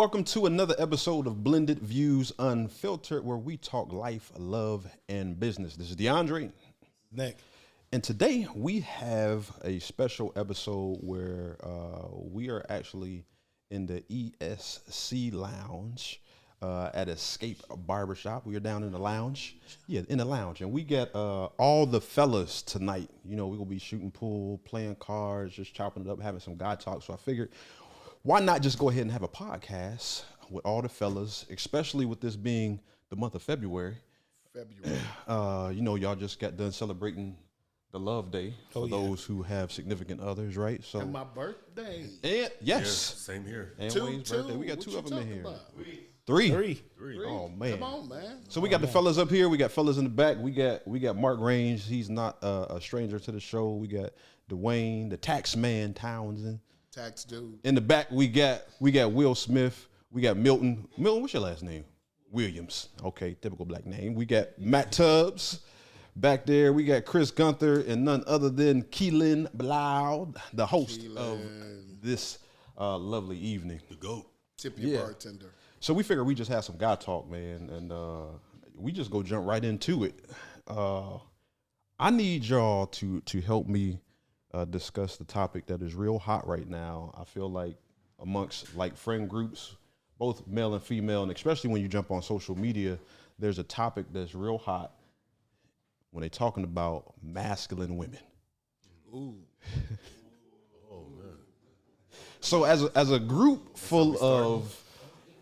Welcome to another episode of Blended Views Unfiltered, where we talk life, love, and business. This is DeAndre. Nick. And today we have a special episode where we are actually in the ESC Lounge at Escape Barbershop. We are down in the lounge. Yeah, in the lounge. And we get all the fellas tonight. You know, we're going to be shooting pool, playing cards, just chopping it up, having some guy talk. So I figured, why not just go ahead and have a podcast with all the fellas, especially with this being the month of February. You know, y'all just got done celebrating the Love Day for those who have significant others, right? So and my birthday. And yes. Same here. And Wayne's birthday. We got two of them in here. About? Three. Three. Oh man. Come on, man. So we got the fellas up here. We got fellas in the back. We got Mark Range. He's not a stranger to the show. We got Dwayne, the tax man Townsend. Tax dude. In the back, we got Will Smith. We got Milton. Milton, what's your last name? Williams. Okay, typical black name. We got Matt Tubbs back there. We got Chris Gunther and none other than Keelan Blau, the host of this lovely evening. The GOAT. Tip your bartender. So we figured we just have some guy talk, man, and we just go jump right into it. I need y'all to help me discuss the topic that is real hot right now. I feel like amongst like friend groups, both male and female, and especially when you jump on social media, there's a topic that's real hot when they're talking about masculine women. Ooh. Oh man. So as a group full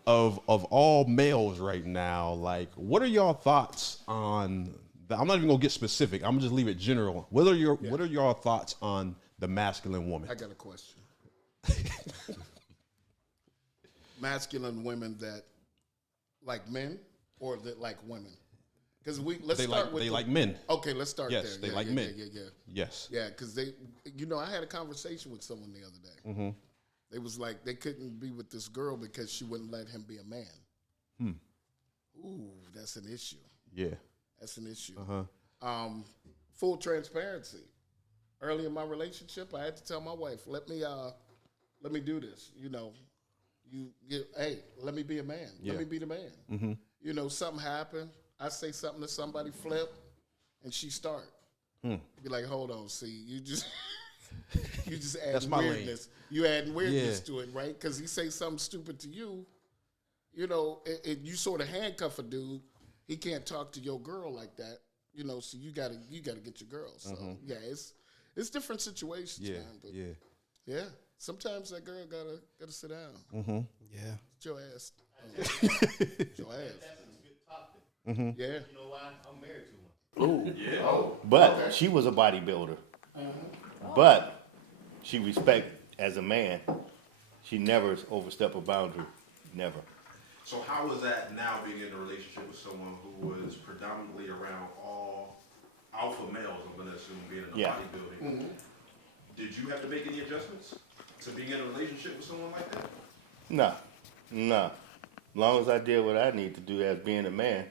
of all males right now, like, what are y'all thoughts on? I'm not even gonna get specific. I'm gonna just leave it general. What are your thoughts on the masculine woman? I got a question. Masculine women that like men or that like women? Because they like men. Okay, let's start there. Yes, they like men. Yeah. Yes. Yeah, because they, I had a conversation with someone the other day. Mm-hmm. They was like, they couldn't be with this girl because she wouldn't let him be a man. Ooh, that's an issue. Yeah. That's an issue. Uh-huh. Full transparency. Early in my relationship, I had to tell my wife, let me do this. Hey, let me be a man. Yeah. Let me be the man. Mm-hmm. Something happened. I say something to somebody, flip, and she start. Be like, hold on, see, you just add That's my weirdness. You adding weirdness to it, right? Because he say something stupid to you, you sort of handcuff a dude. He can't talk to your girl like that, so you gotta get your girl. So yeah, it's different situations, Yeah, man. But yeah. Sometimes that girl gotta sit down. Mm-hmm. Yeah. It's your ass. It's your ass. Mm-hmm. Yeah. You know why? I'm married to one. Ooh. Yeah. Oh. But she was a bodybuilder. But she respect as a man. She never overstepped a boundary. Never. So how was that now being in a relationship with someone who was predominantly around all alpha males, I'm going to assume, being in a bodybuilding? Did you have to make any adjustments to being in a relationship with someone like that? No. As long as I did what I need to do as being a man,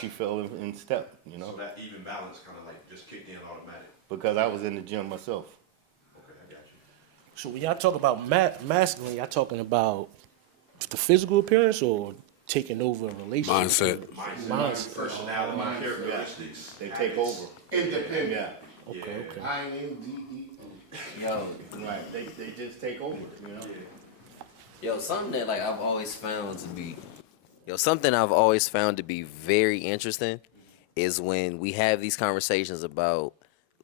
she fell in step, So that even balance kind of like just kicked in automatic? Because I was in the gym myself. Okay, I got you. So when y'all talk about masculine, y'all talking about the physical appearance or taking over a relationship? Mindset. Personality, characteristics. They take over. Independent. Yeah. Okay. INDE. No, right. They just take over, Yo, something that I've always found to be very interesting is when we have these conversations about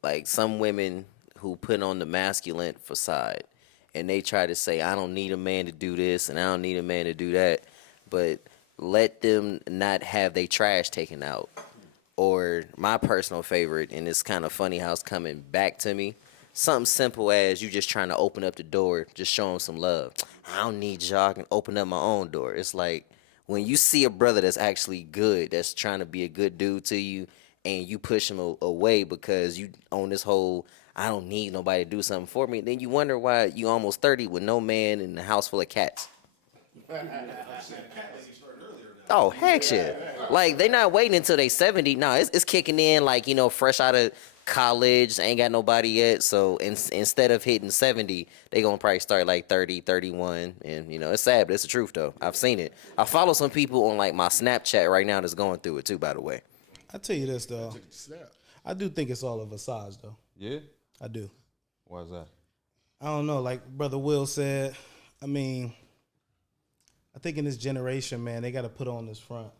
like some women who put on the masculine facade and they try to say, I don't need a man to do this and I don't need a man to do that, but let them not have their trash taken out. Or my personal favorite, and it's kind of funny how it's coming back to me, something simple as you just trying to open up the door, just show them some love. I don't need y'all, I can open up my own door. It's like when you see a brother that's actually good, that's trying to be a good dude to you, and you push him away because you on this whole, I don't need nobody to do something for me, then you wonder why you almost 30 with no man in a house full of cats. Oh, heck shit. Like, they not waiting until they 70. No, it's kicking in like, fresh out of college, ain't got nobody yet. So instead of hitting 70, they gonna probably start like 30, 31. And it's sad, but it's the truth though. I've seen it. I follow some people on like my Snapchat right now that's going through it too, by the way. I tell you this though, I do think it's all a facade though. Yeah. I do. Why is that? I don't know. Like Brother Will said, I mean, I think in this generation, man, they got to put on this front.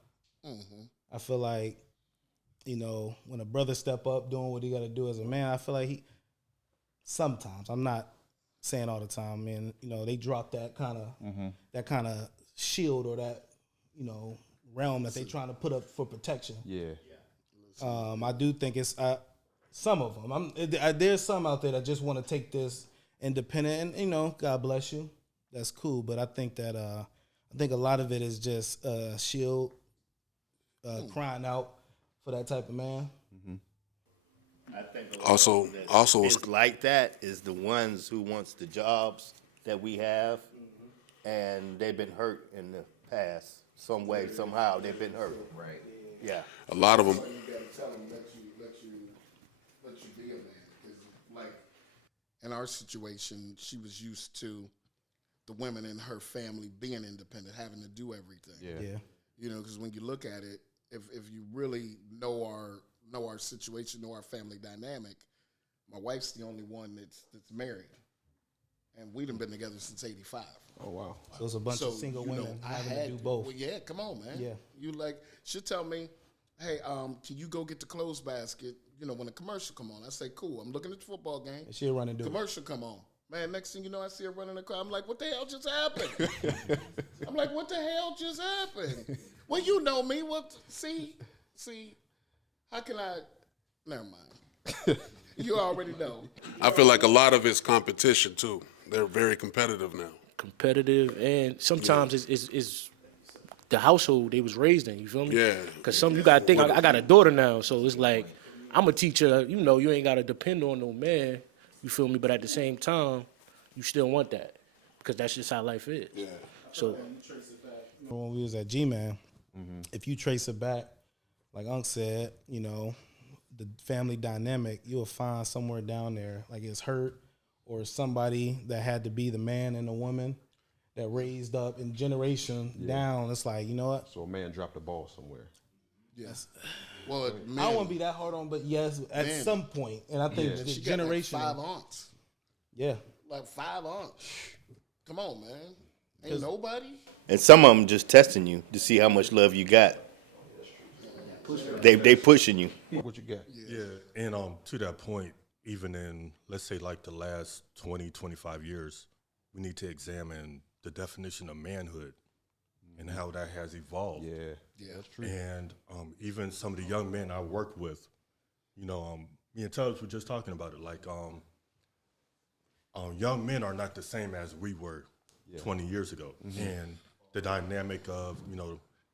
I feel like, when a brother step up doing what he got to do as a man, I feel like sometimes, I'm not saying all the time, man, they drop that kind of shield or that, realm that they trying to put up for protection. Yeah. I do think it's some of them. There's some out there that just want to take this independent, and God bless you, that's cool. But I think that a lot of it is just shield crying out for that type of man. I think Also, it's like that is the ones who wants the jobs that we have, and they've been hurt in the past some way, somehow they've been hurt. Right. Yeah. a lot of them. You gotta tell them, let you be a man. 'Cause, like, in our situation, she was used to the women in her family being independent, having to do everything. Yeah. Because when you look at it, if you really know our situation, know our family dynamic, my wife's the only one that's married, and we done been together since '85. Oh wow. So it's a bunch of single women having to do both. Well, yeah, come on, man. Yeah. She'll tell me, hey, can you go get the clothes basket? When a commercial come on, I say, cool. I'm looking at the football game. And she'll run and do it. Commercial come on. Man, next thing you know, I see her running the car. I'm like, what the hell just happened? I'm like, what the hell just happened? Well, you know me. What? See, how can I? Never mind. You already know. I feel like a lot of it's competition too. They're very competitive now. Competitive, and sometimes it's the household they was raised in. You feel me? Yeah. Because you got to think, I got a daughter now, so it's like I'm a teacher. You ain't got to depend on no man. You feel me? But at the same time, you still want that because that's just how life is. Yeah. So When we was at G-Man, if you trace it back, like Unc said, the family dynamic, you'll find somewhere down there, like it's hurt or somebody that had to be the man and the woman that raised up in generation down. It's like, you know what? So a man dropped the ball somewhere. Yes. Well, I don't want to be that hard on, but yes, at some point, and I think the she generation, got like 5 aunts. yeah, Like 5 aunts. Come on, man. Ain't nobody. And some of them just testing you to see how much love you got. They pushing you. What you got? Yeah, and to that point, even in, let's say, like the last 20, 25 years, we need to examine the definition of manhood and how that has evolved. Yeah, that's true. And even some of the young men I work with, me and Tubbs were just talking about it. Like, young men are not the same as we were 20 years ago. And the dynamic of,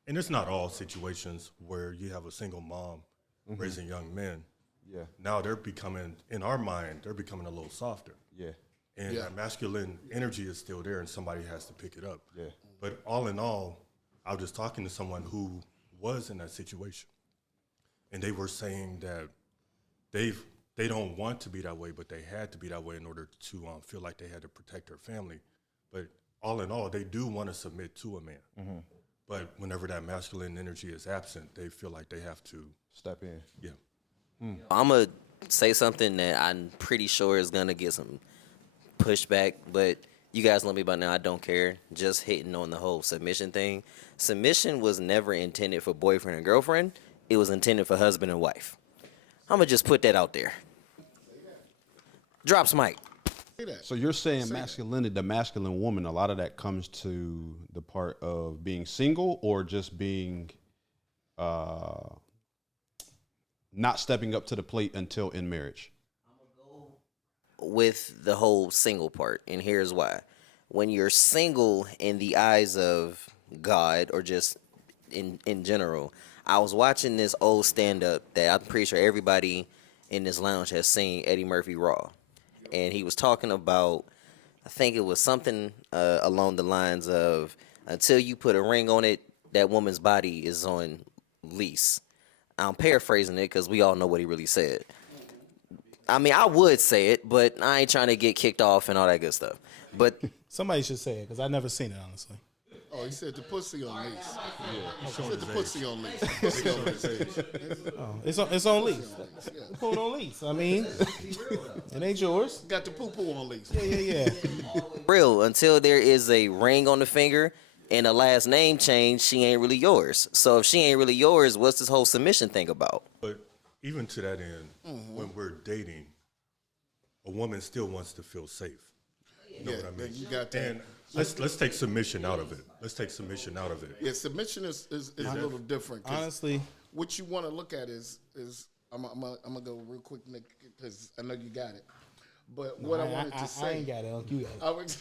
and it's not all situations where you have a single mom raising young men. Yeah. Now they're becoming, in our mind, they're becoming a little softer. Yeah. And that masculine energy is still there and somebody has to pick it up. Yeah. But all in all, I was just talking to someone who was in that situation. And they were saying that they don't want to be that way, but they had to be that way in order to feel like they had to protect their family. But all in all, they do want to submit to a man. But whenever that masculine energy is absent, they feel like they have to Step in. Yeah. I'm going to say something that I'm pretty sure is going to get some pushback, but you guys know me by now. I don't care. Just hitting on the whole submission thing. Submission was never intended for boyfriend and girlfriend. It was intended for husband and wife. I'm going to just put that out there. Drops mic. So you're saying masculinity, the masculine woman, a lot of that comes to the part of being single or just being not stepping up to the plate until in marriage? With the whole single part, and here's why. When you're single in the eyes of God or just in general, I was watching this old stand-up that I'm pretty sure everybody in this lounge has seen, Eddie Murphy Raw. And he was talking about, I think it was something along the lines of, until you put a ring on it, that woman's body is on lease. I'm paraphrasing it because we all know what he really said. I mean, I would say it, but I ain't trying to get kicked off and all that good stuff. But Somebody should say it because I never seen it honestly. Oh, he said the pussy on lease. He said the pussy on lease. Pussy on lease. It's on lease. Put it on lease. I mean, it ain't yours. Got the poo-poo on lease. Yeah. real, until there is a ring on the finger and a last name change, she ain't really yours. So if she ain't really yours, what's this whole submission thing about? But even to that end, when we're dating, a woman still wants to feel safe. You know what I mean? You got that. And let's take submission out of it. Let's take submission out of it. Yeah, submission is a little different. Honestly, what you want to look at is I'm gonna go real quick, Nick, because I know you got it. But what I wanted to say, I ain't got it. Unc, you got it.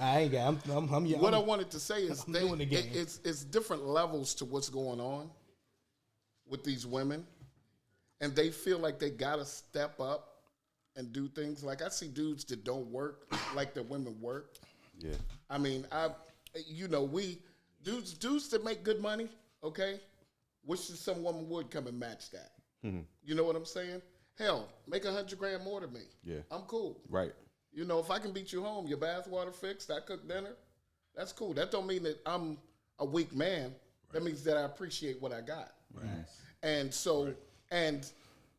I I ain't got it. I'm young. what I wanted to say is doing the game. it's different levels to what's going on with these women, and they feel like they gotta step up and do things. Like I see dudes that don't work like the women work. Yeah. I mean, we dudes that make good money, okay? Wish that some woman would come and match that. Mm-hmm. You know what I'm saying? Hell, make $100,000 more than me. Yeah. I'm cool. Right. You know, if I can beat you home, your bath water fixed, I cook dinner, that's cool. That don't mean that I'm a weak man. Right. That means that I appreciate what I got. Right. And so, and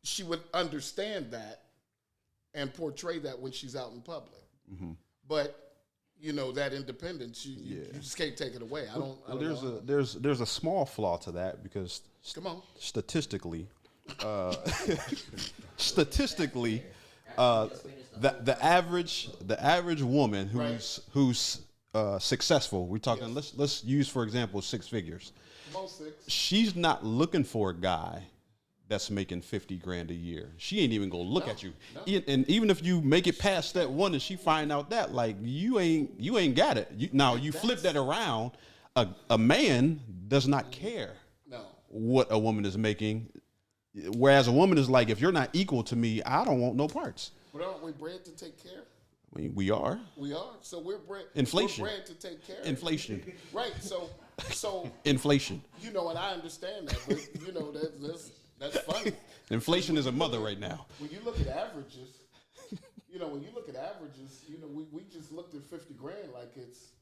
she would understand that and portray that when she's out in public. Mm-hmm. But you know, that independence, you just can't take it away. I don't know. There's a small flaw to that because Come on. Statistically, the average woman who's successful, we're talking. Let's use for example 6 figures. She's not looking for a guy that's making $50,000 a year. She ain't even gonna look at you. No. And even if you make it past that one and she find out that, like, you ain't got it. You flip that around, a man does not care what a woman is making. Whereas a woman is like, if you're not equal to me, I don't want no parts. But aren't we bred to take care? I mean, we are. We are. So we're bred. Inflation. We're bred to take care. Inflation. Right. So inflation. You know, and I understand that, but you know that's funny. Inflation is a mother right now. When you look at averages, we just looked at $50,000 like it's,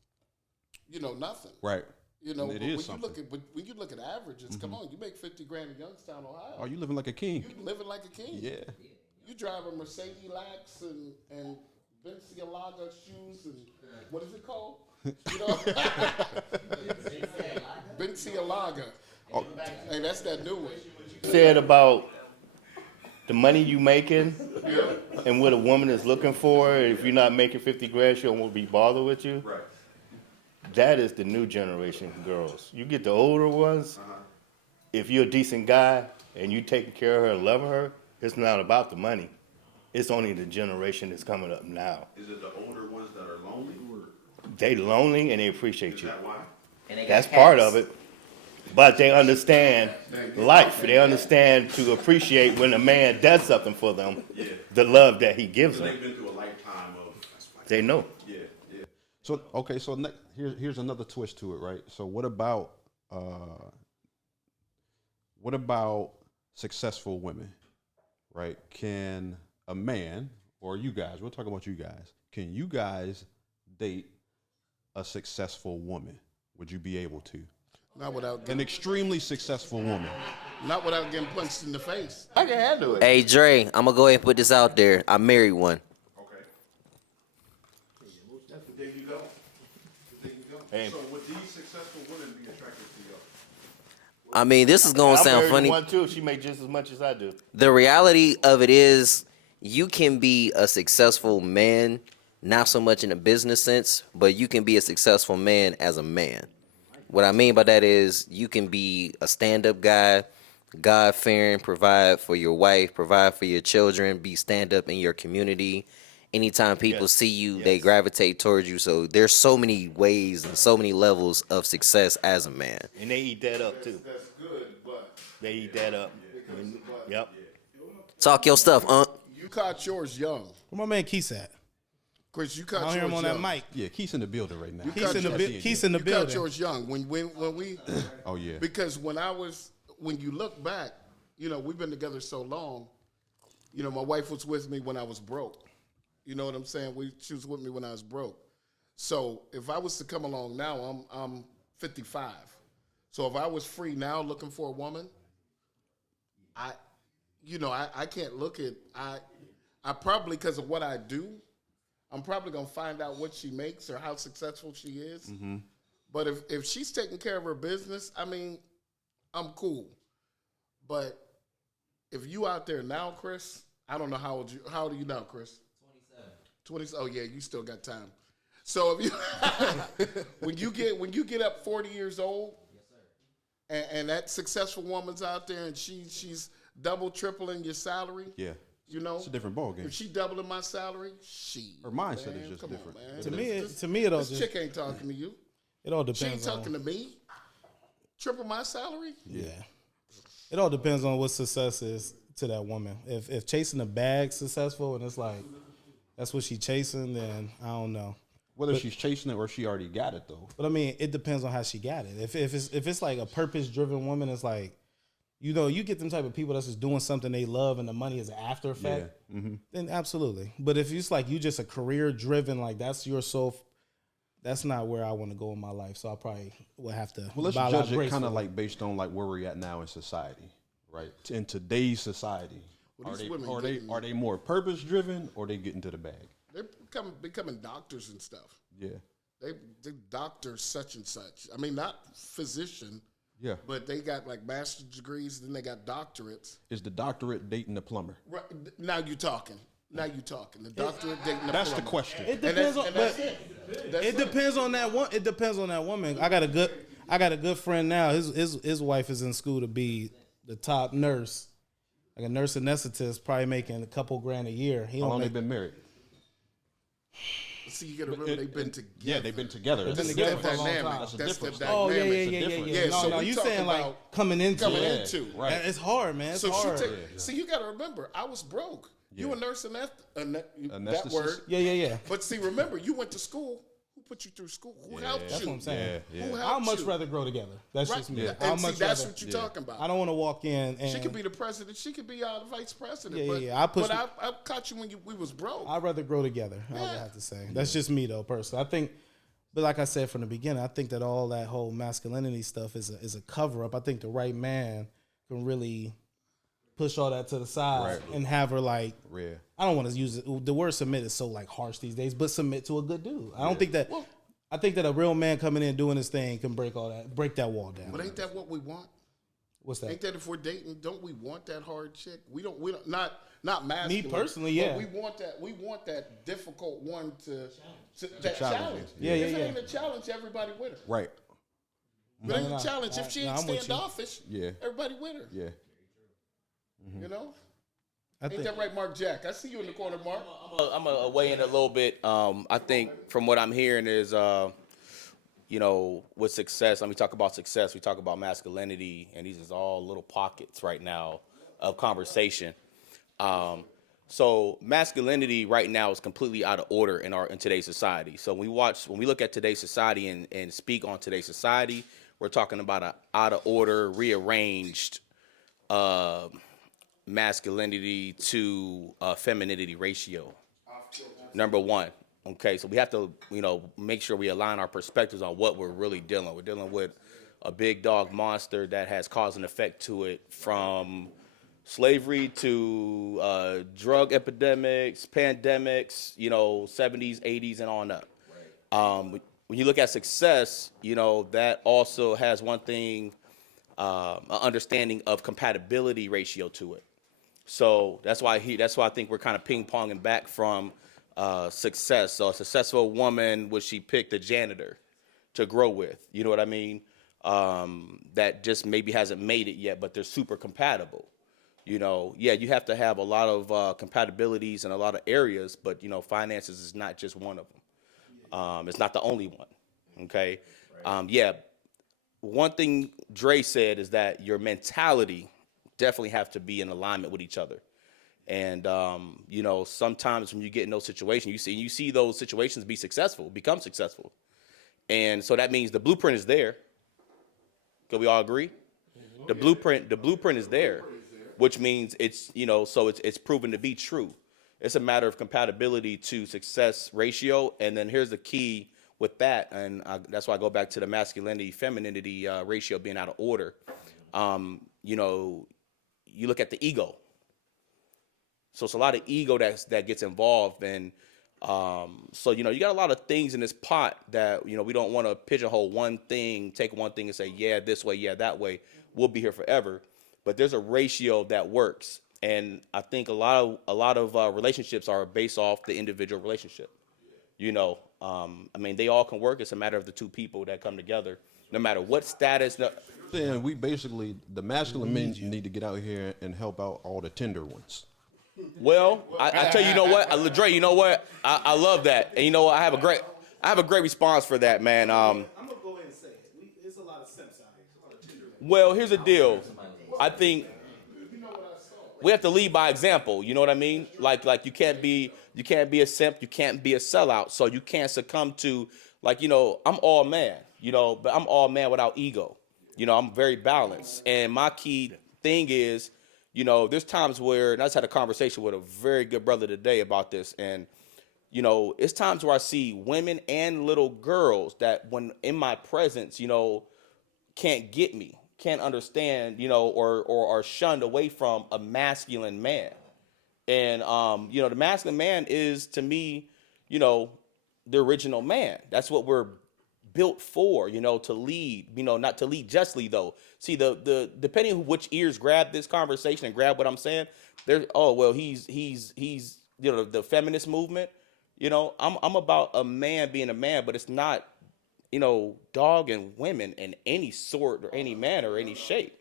nothing. Right. You know, it is something. When you look at averages, come on, you make $50,000 in Youngstown, Ohio. Oh, you living like a king. You living like a king. Yeah. You drive a Mercedes Lax and Balenciaga shoes and what is it called? Balenciaga. Oh. Hey, that's that new one. Said about the money you making and what a woman is looking for. If you're not making $50,000, she won't be bothered with you. Right. That is the new generation girls. You get the older ones. If you're a decent guy and you taking care of her and loving her, it's not about the money. It's only the generation that's coming up now. Is it the older ones that are lonely? They lonely and they appreciate you. Is that why? That's part of it. But they understand life. They understand to appreciate when a man does something for them, the love that he gives them. They've been through a lifetime of. They know. Yeah. So okay, so here's another twist to it, right? So what about successful women, right? Can a man, or you guys, we'll talk about you guys, can you guys date a successful woman? Would you be able to? Not without an extremely successful woman. Not without getting punched in the face. I can handle it. Hey, Dre, I'm going to go ahead and put this out there. I married one. Okay. There you go. Hey. So would these successful women be attracted to you? I mean, this is going to sound funny. One too. She makes just as much as I do. The reality of it is you can be a successful man, not so much in a business sense, but you can be a successful man as a man. What I mean by that is you can be a stand-up guy, God-fearing, provide for your wife, provide for your children, be stand-up in your community. Anytime people see you, they gravitate towards you. So there's so many ways and so many levels of success as a man. And they eat that up too. That's good, but They eat that up. Yep. Talk your stuff, you caught yours young. Where my man Keith at? Chris, you I caught don't yours hear him on young. that mic. Yeah, Keith's in the building right now. Keith's in the You caught building. yours young. When we Oh yeah. because when you look back, we've been together so long, You know, my wife was with me when I was broke. You know what I'm saying? She was with me when I was broke. So if I was to come along now, I'm 55. So if I was free now looking for a woman, I can't look at I probably, because of what I do, I'm probably gonna find out what she makes or how successful she is. Mm-hmm. But if she's taking care of her business, I mean, I'm cool. But if you out there now, Chris, I don't know how old are you now, Chris? 27. Oh yeah, you still got time. So if you when you get up 40 years old, yes, sir. And that successful woman's out there and she's double, tripling your salary. Yeah. You know, it's a different ballgame. If she doubling my salary, her mindset is just different. On, to me, it all this chick ain't talking to you. It all depends. She ain't talking to me. Triple my salary. Yeah. It all depends on what success is to that woman. If chasing a bag successful and it's like that's what she's chasing, then I don't know. Whether she's chasing it or she already got it though. But I mean, it depends on how she got it. If it's like a purpose driven woman, it's like, you know, you get them type of people that's just doing something they love and the money is an after effect, then absolutely. But if it's like you just a career driven, like that's your soul, that's not where I want to go in my life. So I probably would have to. Well, let's judge it kind of like based on like where we're at now in society, right? In today's society, well, are they more purpose driven or they get into the bag? They're becoming doctors and stuff. Yeah, they doctor such and such. I mean, not physician. Yeah. But they got like master's degrees, then they got doctorates. Is the doctorate dating the plumber? Right. Now you talking. The doctorate dating the plumber. That's the question. It depends it depends on that one. It depends on that woman. I got a good friend now. His wife is in school to be the top nurse. Like a nurse anesthetist, probably making a couple grand a year. How long they been married? See, you got to remember they've been together. Yeah, they've been together. They've been together for a long time. That's the dynamic. Oh, yeah. No, you saying like coming into. Right. It's hard, man. It's hard. See, you got to remember, I was broke. Yeah. You a nurse that word. Yeah. But see, remember, you went to school. Who put you through school? Who helped you? That's what I'm saying. Who helped I'd much you? rather grow together. That's just me. And see, that's what you're talking about. I don't want to walk in and she could be the president. She could be the vice president. I caught you when we was broke. I'd rather grow together. I would have to say. That's just me though, personally. I think, but like I said from the beginning, I think that all that whole masculinity stuff is a cover up. I think the right man can really push all that to the side and have her like. Yeah. I don't want to use it. The word submit is so like harsh these days, but submit to a good dude. I don't think that. Well, I think that a real man coming in doing his thing can break that wall down. But ain't that what we want? What's that? Ain't that if we're dating, don't we want that hard chick? We don't not masculine. Me personally, yeah. But we want that difficult one to challenge. Yeah. If it ain't a challenge, everybody with her. Right. But it ain't a challenge. If she ain't standoffish, everybody with her. Yeah. Mm-hmm. You know? Ain't that right, Mark Jack? I see you in the corner, Mark. I'm gonna weigh in a little bit. I think from what I'm hearing is, with success, when we talk about success, we talk about masculinity, and these is all little pockets right now of conversation. So masculinity right now is completely out of order in today's society. So when we look at today's society and speak on today's society, we're talking about an out of order, rearranged masculinity to femininity ratio. Number one. Okay, so we have to, make sure we align our perspectives on what we're really dealing with. We're dealing with a big dog monster that has cause and effect to it, from slavery to drug epidemics, pandemics, 70s, 80s, and on up. When you look at success, that also has one thing, an understanding of compatibility ratio to it. So that's why I think we're kind of ping-ponging back from success. So a successful woman, would she pick the janitor to grow with? You know what I mean? That just maybe hasn't made it yet, but they're super compatible. You have to have a lot of compatibilities in a lot of areas, but finances is not just one of them. It's not the only one. Okay. One thing Dre said is that your mentality definitely have to be in alignment with each other. And, sometimes when you get in those situations, you see those situations become successful. And so that means the blueprint is there. Can we all agree? The blueprint is there. which means it's, so it's proven to be true. It's a matter of compatibility to success ratio. And then here's the key with that. And that's why I go back to the masculinity, femininity ratio being out of order. You look at the ego. So it's a lot of ego that gets involved. And so, you got a lot of things in this pot that, we don't want to pigeonhole one thing, take one thing and say, yeah, this way, yeah, that way. We'll be here forever. But there's a ratio that works. And I think a lot of relationships are based off the individual relationship. They all can work. It's a matter of the two people that come together, no matter what status. Saying we basically, the masculine men need to get out here and help out all the tender ones. Well, I tell you, Ladre, you know what? I love that, and I have a great response for that, man. I'm gonna go ahead and say it. It's a lot of simps out here. Well, here's the deal. I think we have to lead by example. You know what I mean? Like you can't be a simp, you can't be a sellout, so you can't succumb to I'm all man, but I'm all man without ego. I'm very balanced, and my key thing is, there's times where, and I just had a conversation with a very good brother today about this, and it's times where I see women and little girls that when in my presence, can't get me, can't understand, or are shunned away from a masculine man. And, the masculine man is, to me, the original man. That's what we're built for, to lead, not to lead justly, though. See, the depending on which ears grab this conversation and grab what I'm saying, there's, he's the feminist movement. I'm about a man being a man, but it's not, dogging women in any sort or any manner or any shape.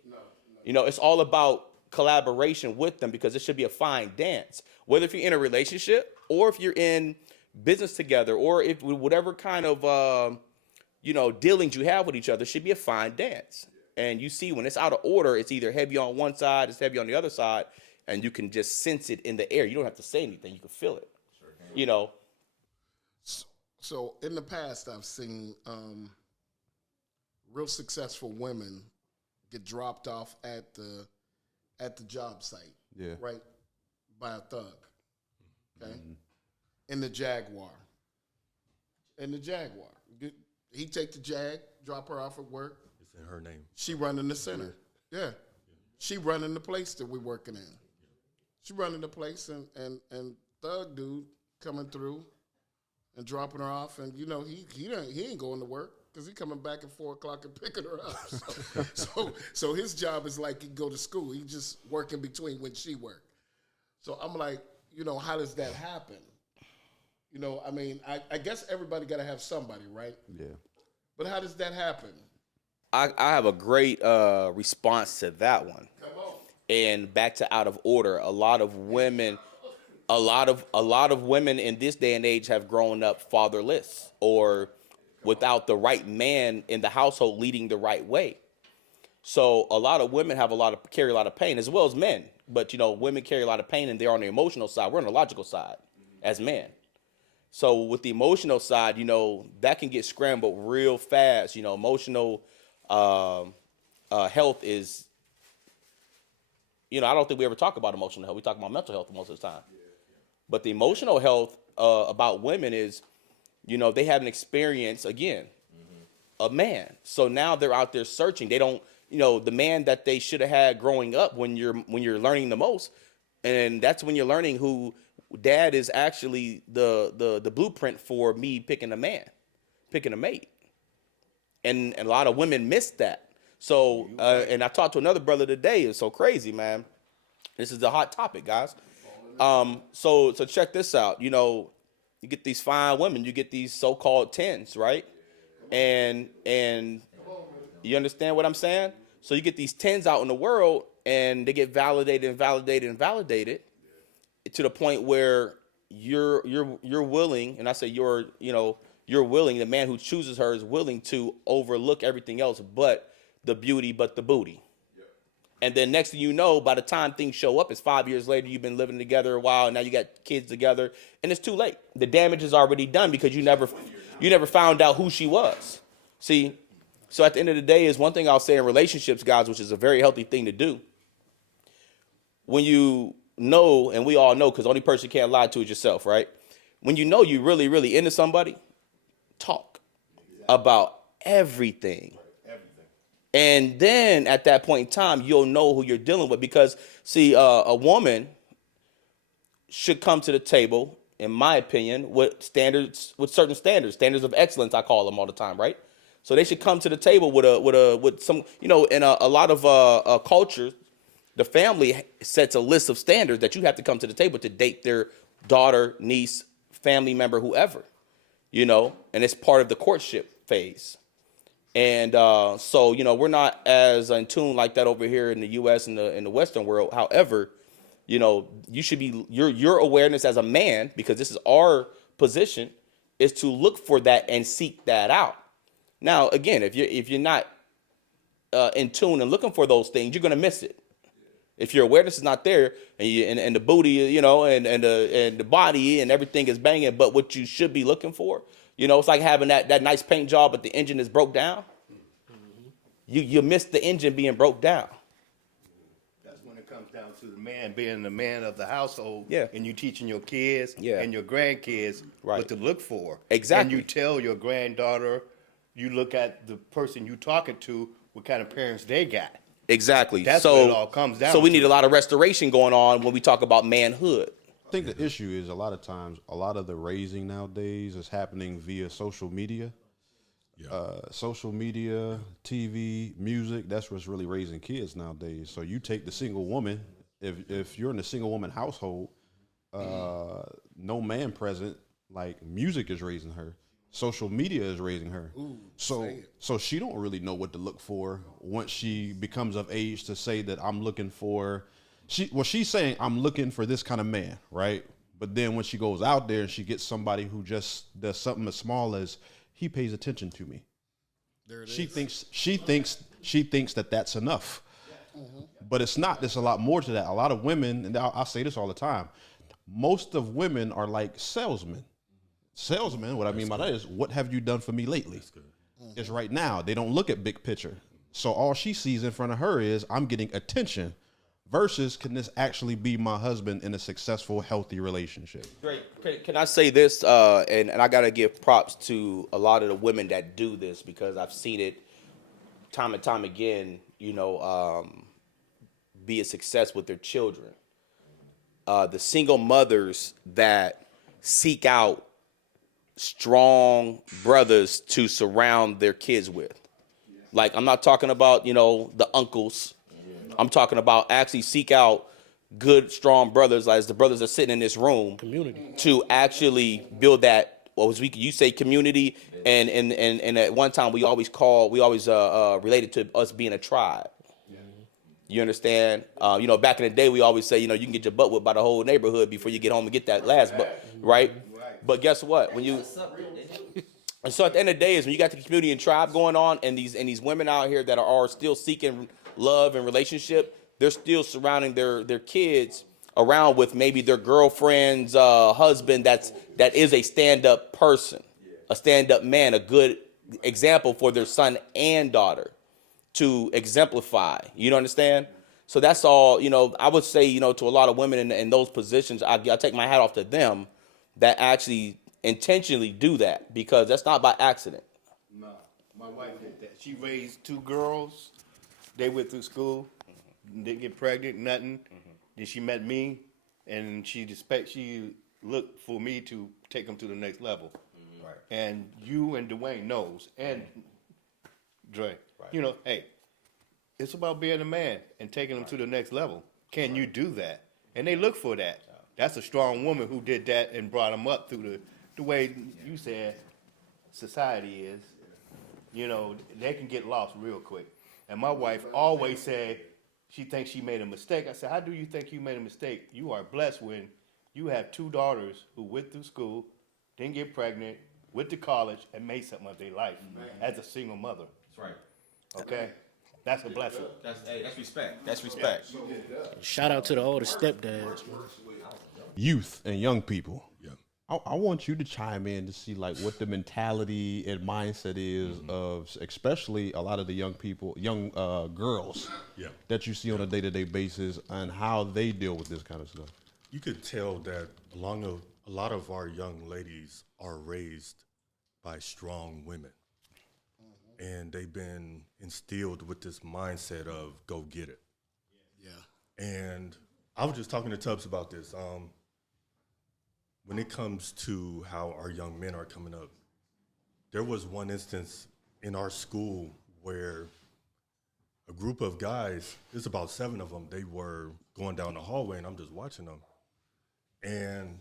It's all about collaboration with them, because it should be a fine dance. Whether if you're in a relationship or if you're in business together, or if whatever kind of dealings you have with each other, should be a fine dance. And you see, when it's out of order, it's either heavy on one side, it's heavy on the other side, and you can just sense it in the air. You don't have to say anything; you can feel it. So in the past, I've seen real successful women get dropped off at the job site, right, by a thug, okay, in the Jaguar. He take the Jag, drop her off at work. It's in her name. She running the center, yeah. She running the place that we working in. She running the place, and thug dude coming through and dropping her off, and he ain't going to work because he coming back at 4:00 and picking her up. So his job is like he go to school. He just work in between when she work. So I'm like, how does that happen? I guess everybody got to have somebody, right? Yeah. But how does that happen? I have a great response to that one. Come on. And back to out of order, a lot of women in this day and age have grown up fatherless or without the right man in the household leading the right way. So a lot of women carry a lot of pain, as well as men. But women carry a lot of pain, and they're on the emotional side. We're on the logical side as men. So with the emotional side, that can get scrambled real fast. Emotional health is, I don't think we ever talk about emotional health. We talk about mental health most of the time. But the emotional health about women is, they have an experience, again, a man. So now they're out there searching. They don't, the man that they should have had growing up when you're learning the most. And that's when you're learning who dad is actually the blueprint for me picking a mate. And a lot of women miss that. So, and I talked to another brother today. It's so crazy, man. This is a hot topic, guys. So check this out. You get these fine women, you get these so-called 10s, right? And you understand what I'm saying? So you get these 10s out in the world, and they get validated to the point where you're willing, and I say you're willing, the man who chooses her is willing to overlook everything else but the beauty, but the booty. And then next thing you know, by the time things show up, it's 5 years later, you've been living together a while, and now you got kids together, and it's too late. The damage is already done because you never found out who she was. See, so at the end of the day is one thing I'll say in relationships, guys, which is a very healthy thing to do. when you know, and we all know, because the only person you can't lie to is yourself, right? When you know you really, really into somebody, talk about everything. And then at that point in time, you'll know who you're dealing with. Because, see, a woman should come to the table, in my opinion, with certain standards of excellence, I call them all the time, right? So they should come to the table with some, in a lot of cultures, the family sets a list of standards that you have to come to the table to date their daughter, niece, family member, whoever, and it's part of the courtship phase. And so, we're not as in tune like that over here in the U.S. and in the Western world. However, you should be your awareness as a man, because this is our position, is to look for that and seek that out. Now, again, if you're not in tune and looking for those things, you're gonna miss it. If your awareness is not there, and the booty, and the body and everything is banging, but what you should be looking for, it's like having that nice paint job, but the engine is broke down. You miss the engine being broke down. That's when it comes down to the man being the man of the household. Yeah. And you teaching your kids Yeah. and your grandkids Right. what to look for. Exactly. And you tell your granddaughter, you look at the person you talking to, what kind of parents they got. Exactly. That's so, what it all comes down So we to. need a lot of restoration going on when we talk about manhood. I think the issue is a lot of times, a lot of the raising nowadays is happening via social media. Social media, TV, music, that's what's really raising kids nowadays. So you take the single woman, if you're in a single woman household, no man present, like music is raising her. Social media is raising her. So she don't really know what to look for once she becomes of age to say that I'm looking for, she's saying I'm looking for this kind of man, right? But then when she goes out there and she gets somebody who just does something as small as he pays attention to me. There it she is. thinks that that's enough. But it's not. There's a lot more to that. A lot of women, and I say this all the time, most of women are like salesmen. Salesmen, what I mean by that is, what have you done for me lately? It's right now. They don't look at big picture. So all she sees in front of her is, I'm getting attention, versus, can this actually be my husband in a successful, healthy relationship? Great. Can I say this? And I got to give props to a lot of the women that do this, because I've seen it time and time again, be a success with their children. The single mothers that seek out strong brothers to surround their kids with. Like, I'm not talking about, the uncles. I'm talking about actually seek out good, strong brothers, as the brothers are sitting in this room, Community. to actually build that. You say community, and at one time we always related to us being a tribe. You understand? Back in the day, we always say, you can get your butt whipped by the whole neighborhood before you get home and get that last butt, right? But guess what? And so at the end of the day is when you got the community and tribe going on, and these women out here that are still seeking love and relationship, they're still surrounding their kids around with maybe their girlfriend's husband that is a stand-up person, a stand-up man, a good example for their son and daughter to exemplify. You understand? So that's all, I would say, to a lot of women in those positions, I take my hat off to them that actually intentionally do that, because that's not by accident. No, my wife did that. She raised two girls. They went through school, didn't get pregnant, nothing. Then she met me, and she looked for me to take them to the next level. Right. And you and Dwayne knows, and Dre, hey, it's about being a man and taking them to the next level. Can you do that? And they look for that. That's a strong woman who did that and brought them up through the way you said society is. They can get lost real quick. And my wife always said she thinks she made a mistake. I said, how do you think you made a mistake? You are blessed when you have two daughters who went through school, didn't get pregnant, went to college, and made something of their life as a single mother. That's right. Okay? That's a blessing. That's respect. That's respect. Shout out to all the stepdads. Youth and young people. Yeah. I want you to chime in to see like what the mentality and mindset is of, especially a lot of the young people, young girls Yeah. that you see on a day-to-day basis, and how they deal with this kind of stuff. You could tell that a lot of our young ladies are raised by strong women. And they've been instilled with this mindset of go get it. Yeah. And I was just talking to Tubbs about this. When it comes to how our young men are coming up, there was one instance in our school where a group of guys, there's about 7 of them, they were going down the hallway, and I'm just watching them. And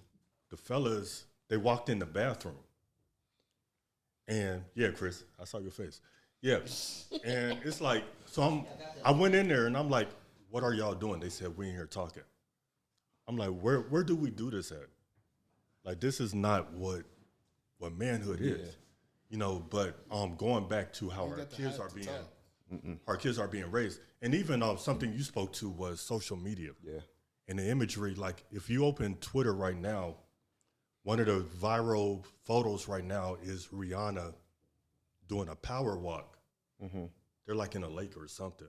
the fellas, they walked in the bathroom. And yeah, Chris, I saw your face. Yeah. And it's like, I went in there and I'm like, what are y'all doing? They said, we in here talking. I'm like, where do we do this at? Like, this is not what manhood is, you know. But going back to how our kids are being raised, and even something you spoke to was social media. Yeah. And the imagery, like if you open Twitter right now, one of the viral photos right now is Rihanna doing a power walk. They're like in a lake or something,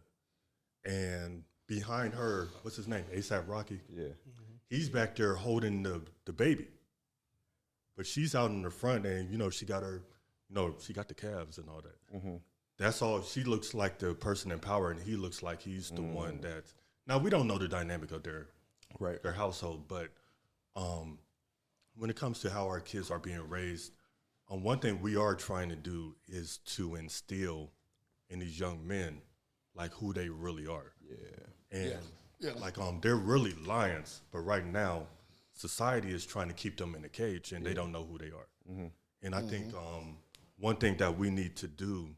and behind her, what's his name? A$AP Rocky. Yeah. He's back there holding the baby. But she's out in the front, and, you know, she got her, you know, she got the calves and all that. That's all. She looks like the person in power, and he looks like he's the one that's. Now, we don't know the dynamic of their household, but when it comes to how our kids are being raised, one thing we are trying to do is to instill in these young men, like, who they really are. Yeah. And, like, they're really lions, but right now, society is trying to keep them in a cage, and they don't know who they are. And I think one thing that we need to do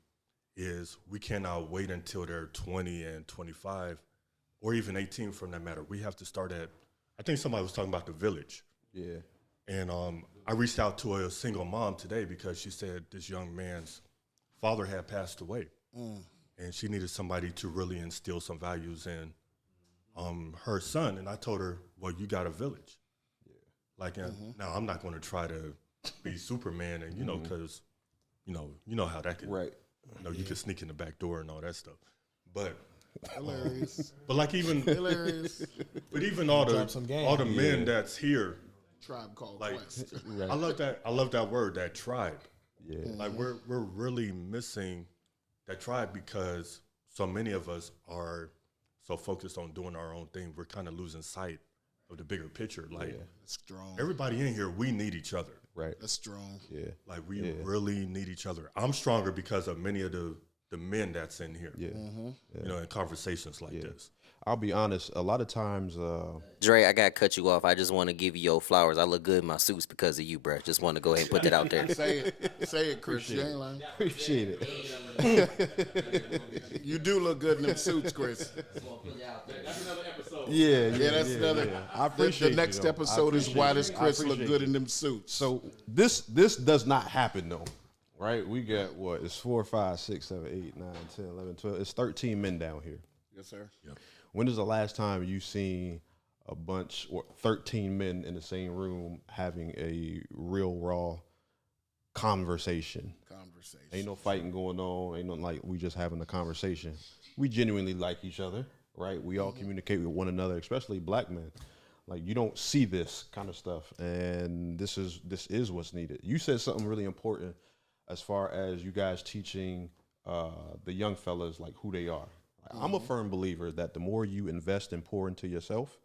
is we cannot wait until they're 20 and 25 or even 18 for that matter. We have to start at, I think somebody was talking about the village. Yeah. And I reached out to a single mom today because she said this young man's father had passed away. And she needed somebody to really instill some values in her son. And I told her, well, you got a village. Like, now I'm not going to try to be Superman, and you know, because you know how that can, you know, you can sneak in the back door and all that stuff. But Hilarious. but like even Hilarious. but even all the men that's here, Tribe Called like Quest. I love that word, that tribe. Yeah, like we're really missing that tribe because so many of us are so focused on doing our own thing. We're kind of losing sight of the bigger picture. Like, Strong. everybody in here, we need each other. Right. That's strong. Yeah. Like, we really need each other. I'm stronger because of many of the men that's in here. Yeah. You know, in conversations like this. I'll be honest, a lot of times Dre, I gotta cut you off. I just want to give you your flowers. I look good in my suits because of you, bro. Just want to go ahead and put that out there. Say it, Chris. You ain't lying. appreciate it. You do look good in them suits, Chris. Yeah, That's another. Yeah. I appreciate the next you, episode is why does Chris look good in them suits? So this does not happen though, right? We got what? It's 4, 5, 6, 7, 8, 9, 10, 11, 12. It's 13 men down here. Yes, sir. Yep. When is the last time you seen a bunch or 13 men in the same room having a real raw conversation? Ain't no fighting going on. Ain't no like we just having a conversation. We genuinely like each other, right? We all communicate with one another, especially black men. Like you don't see this kind of stuff, and this is what's needed. You said something really important as far as you guys teaching the young fellas like who they are. I'm a firm believer that the more you invest and pour into yourself,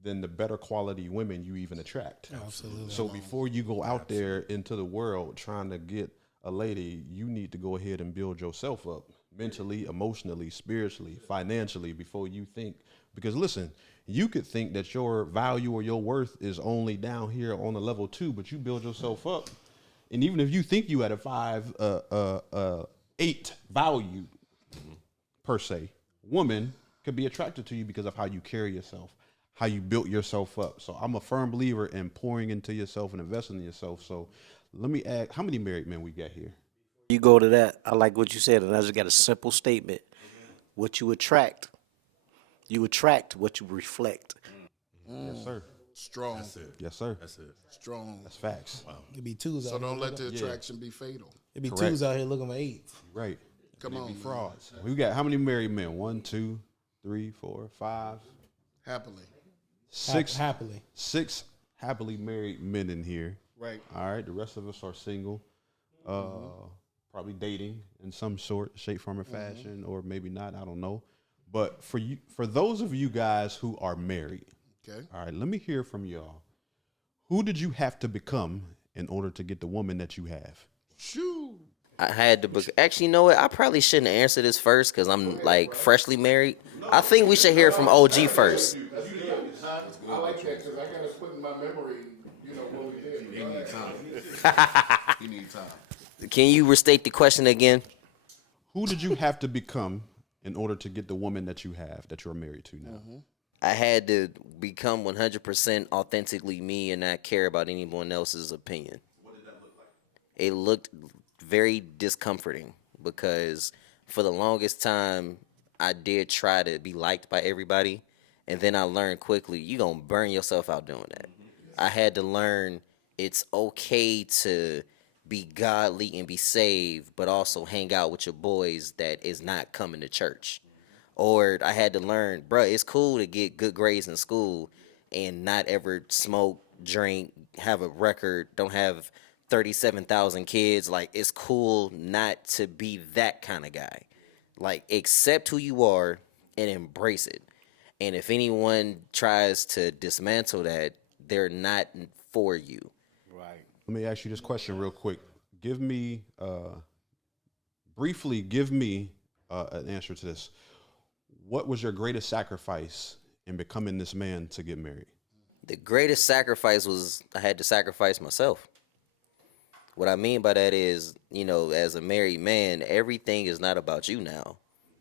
then the better quality women you even attract. Absolutely. So before you go out there into the world trying to get a lady, you need to go ahead and build yourself up mentally, emotionally, spiritually, financially before you think. Because listen, you could think that your value or your worth is only down here on a level 2, but you build yourself up. And even if you think you at a 5, 8 value per se, woman could be attracted to you because of how you carry yourself, how you built yourself up. So I'm a firm believer in pouring into yourself and investing in yourself. So let me ask, how many married men we got here? You go to that. I like what you said, and I just got a simple statement. What you attract what you reflect. Yes, sir. Strong. That's it. Yes, sir. That's it. Strong. That's facts. It'd be twos out So here. don't let the attraction be fatal. It'd be Correct. twos out here looking for eights. Right. Come They on, be man. frauds. We got how many married men? 1, 2, 3, 4, 5, Happily. 6. Happily. 6 happily married men in here. Right. All right. The rest of us are single. Probably dating in some sort, shape, form, or fashion, or maybe not. I don't know. But for those of you guys who are married, Okay. all right, let me hear from y'all. Who did you have to become in order to get the woman that you have? Shoo. I had to actually, you know what? I probably shouldn't answer this first because I'm like freshly married. I think we should hear from OG first. I like that because I got to put in my memory, what we did. He need time. He need time. Can you restate the question again? Who did you have to become in order to get the woman that you have, that you're married to now? I had to become 100% authentically me and not care about anyone else's opinion. What did that look like? It looked very discomforting because for the longest time, I did try to be liked by everybody. And then I learned quickly, you're going to burn yourself out doing that. I had to learn it's okay to be godly and be saved, but also hang out with your boys that is not coming to church. Or I had to learn, bruh, it's cool to get good grades in school and not ever smoke, drink, have a record, don't have 37,000 kids. Like, it's cool not to be that kind of guy. Like, accept who you are and embrace it. And if anyone tries to dismantle that, they're not for you. Right. Let me ask you this question real quick. Briefly give me an answer to this. What was your greatest sacrifice in becoming this man to get married? The greatest sacrifice was I had to sacrifice myself. What I mean by that is, as a married man, everything is not about you now.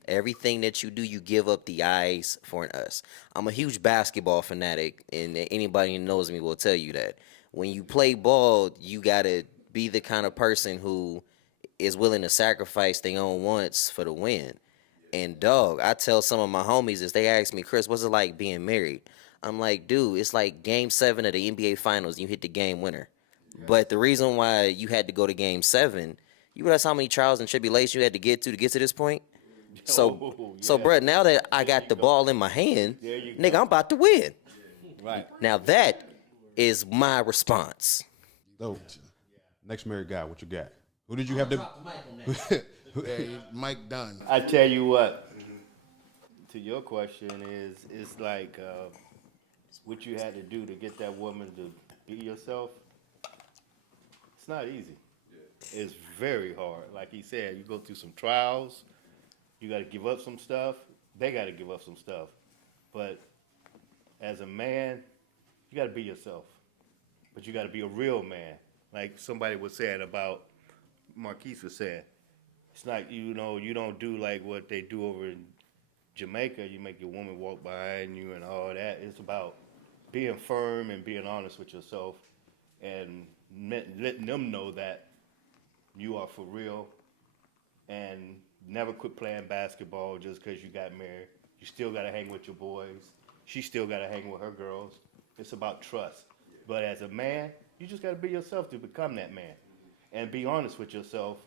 Everything that you do, you give up the eyes for an us. I'm a huge basketball fanatic, and anybody who knows me will tell you that. When you play ball, you got to be the kind of person who is willing to sacrifice their own wants for the win. And dog, I tell some of my homies, as they ask me, Chris, what's it like being married? I'm like, dude, it's like game 7 of the NBA Finals. You hit the game winner. But the reason why you had to go to game 7, you realize how many trials and tribulations you had to get to this point? So, bro, now that I got the ball in my hand, nigga, I'm about to win. Right. Now that is my response. So, next married guy, what you got? Who did you have to? Hey, Mike Dunn. I tell you what, to your question it's like what you had to do to get that woman to be yourself. It's not easy. It's very hard. Like he said, you go through some trials. You got to give up some stuff. They got to give up some stuff. But as a man, you got to be yourself. But you got to be a real man. Like somebody was saying about, Marquise was saying, it's like, you don't do like what they do over in Jamaica. You make your woman walk behind you and all that. It's about being firm and being honest with yourself and letting them know that you are for real and never quit playing basketball just because you got married. You still got to hang with your boys. She still got to hang with her girls. It's about trust. But as a man, you just got to be yourself to become that man. And be honest with yourself.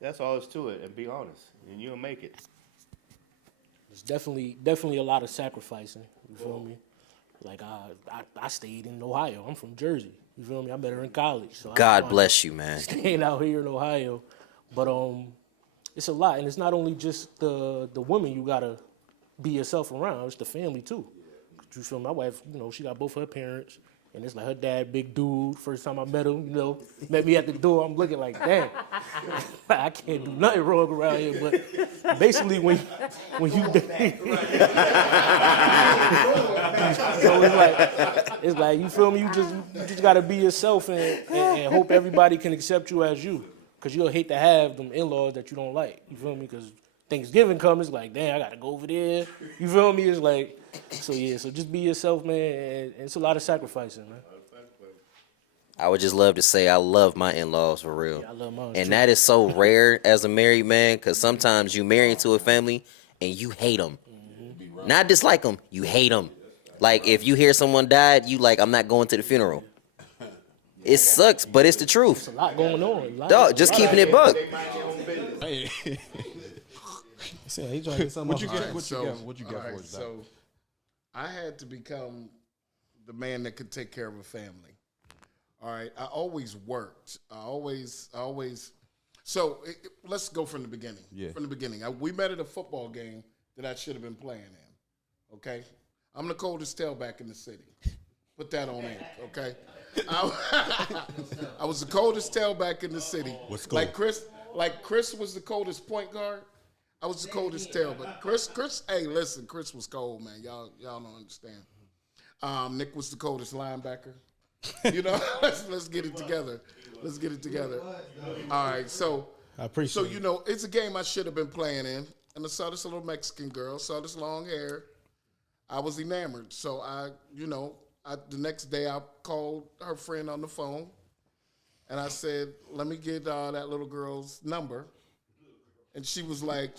That's all there's to it. And be honest. And you'll make it. It's definitely a lot of sacrificing. You feel me? Like I stayed in Ohio. I'm from Jersey. You feel me? I'm better in college. So God bless you, man. Staying out here in Ohio, but it's a lot, and it's not only just the women you gotta be yourself around. It's the family too. You feel me? My wife, she got both her parents, and it's like her dad, big dude. First time I met him, met me at the door. I'm looking like, damn, I can't do nothing wrong around here. But basically, when you so it's like you feel me? You just gotta be yourself and hope everybody can accept you as you. Cause you'll hate to have them in-laws that you don't like. You feel me? Cause Thanksgiving comes, it's like, damn, I gotta go over there. You feel me? It's like, so just be yourself, man. And it's a lot of sacrificing, man. I would just love to say I love my in-laws for real. Yeah, I love mine, and too. that is so rare as a married man because sometimes you marry into a family and you hate them. Not dislike them, you hate them. Like if you hear someone died, you like, I'm not going to the funeral. It sucks, but it's the truth. A lot going on. Dog, just keeping it buck. Hey, See, he trying to get something what you off his got? chest. What you got for us? Doc? So I had to become the man that could take care of a family. All right. I always worked. I always. So let's go from the beginning. Yeah. From the beginning. We met at a football game that I should have been playing in. Okay. I'm the coldest tailback in the city. Put that on ink. Okay. I was the coldest tailback in the city. What school? Like Chris was the coldest point guard. I was the coldest tailback. Chris. Hey, listen. Chris was cold, man. Y'all don't understand. Nick was the coldest linebacker. You know, let's get it together. Let's get it together. All right, so I appreciate so you know, it's a game I should have been playing in, and I saw this little Mexican girl, saw this long hair. I was enamored, so the next day I called her friend on the phone, and I said, "Let me get that little girl's number." And she was like,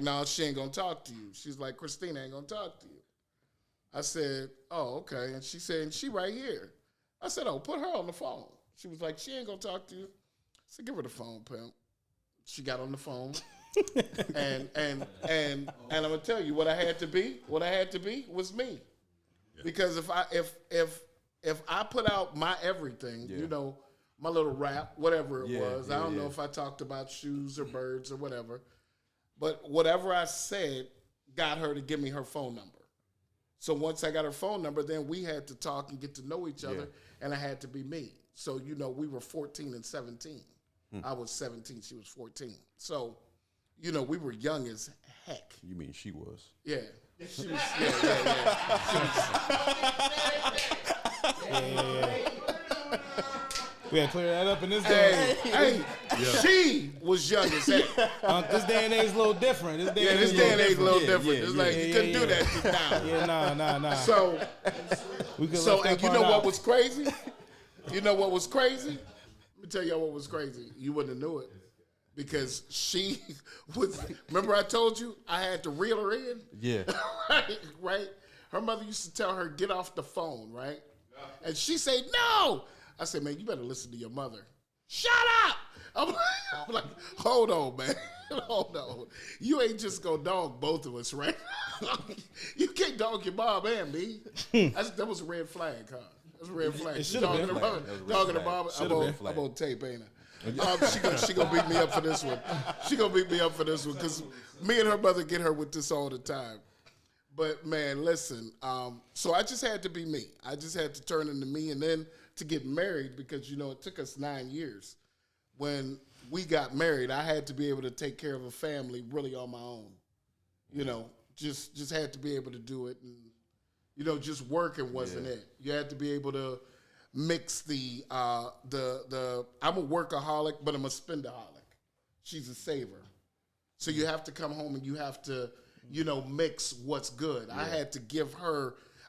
"No, she ain't gonna talk to you." She's like, "Christina ain't gonna talk to you." I said, "Oh, okay." And she said, "She right here." I said, "Oh, put her on the phone." She was like, "She ain't gonna talk to you." I said, "Give her the phone, pimp." She got on the phone, and I'm gonna tell you what I had to be. What I had to be was me, because if I put out my everything, you know, my little rap, whatever it was. I don't know if I talked about shoes or birds or whatever, but whatever I said got her to give me her phone number. So once I got her phone number, then we had to talk and get to know each other, and I had to be me. So, you know, we were 14 and 17. I was 17, she was 14. So, you know, we were young as heck. You mean she was? Yeah. She was, yeah. We gotta clear that up in this day. Hey, she was young as heck. This day and age is a little different. This day and age a little different. It's like you couldn't do that shit now. Yeah, nah. So, we could and you know what was crazy? You know what was crazy? Let me tell y'all what was crazy. You wouldn't have knew it. Because she was, remember I told you I had to reel her in? Yeah. right? Her mother used to tell her, get off the phone, right? And she said, no. I said, man, you better listen to your mother. Shut up. I'm like, hold on, man. Hold on. You ain't just gonna dog both of us, right? You can't dog your mom and me. That was a red flag, huh? That's a red flag. It should have been. Dogging her mom. I'm on tape, ain't I? She gonna beat me up for this one. She gonna beat me up for this one because me and her mother get her with this all the time. But man, listen. So I just had to be me. I just had to turn into me, and then to get married because it took us 9 years. When we got married, I had to be able to take care of a family really on my own. Just had to be able to do it, and just working wasn't it. You had to be able to mix the I'm a workaholic, but I'm a spendaholic. She's a saver. So you have to come home and you have to, mix what's good. Yeah.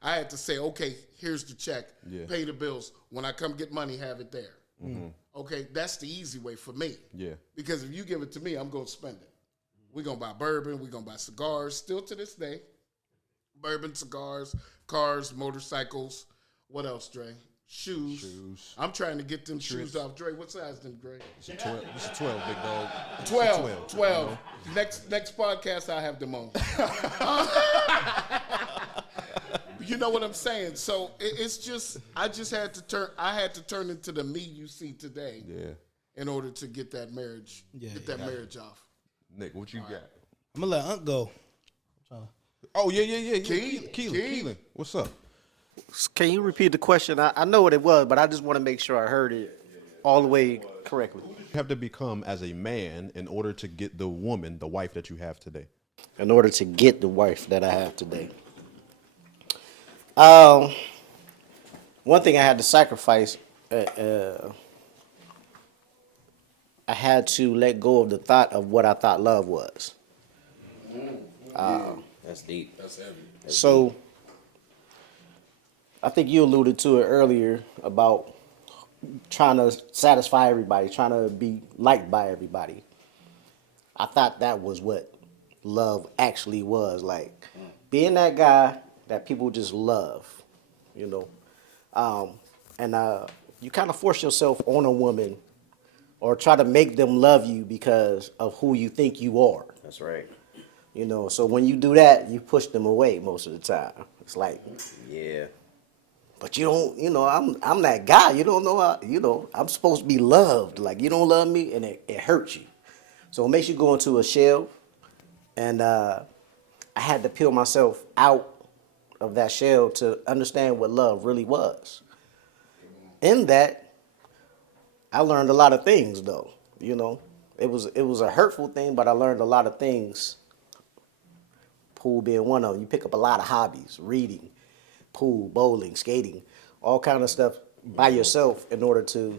I had to say, okay, here's the check, pay the bills. When I come get money, have it there. Mm-hmm. Okay, that's the easy way for me. Yeah. Because if you give it to me, I'm going to spend it. We're going to buy bourbon. We're going to buy cigars. Still to this day, bourbon, cigars, cars, motorcycles. What else, Dre? Shoes. I'm trying to get them shoes off. Dre, what size them, Dre? It's a 12. It's a 12, big dog. 12. Next podcast, I'll have them on. You know what I'm saying? So it's just, I had to turn into the me you see today. Yeah. In order to get that marriage, marriage off. Nick, what you got? I'm gonna let Unc go. Oh yeah. Keelan, what's up? Can you repeat the question? I know what it was, but I just want to make sure I heard it all the way correctly. You have to become as a man in order to get the woman, the wife that you have today. In order to get the wife that I have today. One thing I had to sacrifice, I had to let go of the thought of what I thought love was. That's deep. That's heavy. So, I think you alluded to it earlier about trying to satisfy everybody, trying to be liked by everybody. I thought that was what love actually was, like being that guy that people just love, you know. And you kind of force yourself on a woman or try to make them love you because of who you think you are. That's right. You know, so when you do that, you push them away most of the time. It's like, Yeah. but you don't, you know, I'm that guy. You don't know how, you know, I'm supposed to be loved. Like, you don't love me, and it hurts you. So it makes you go into a shell. And I had to peel myself out of that shell to understand what love really was. In that, I learned a lot of things, though. You know, it was a hurtful thing, but I learned a lot of things. Pool being one of them. You pick up a lot of hobbies: reading, pool, bowling, skating, all kind of stuff by yourself in order to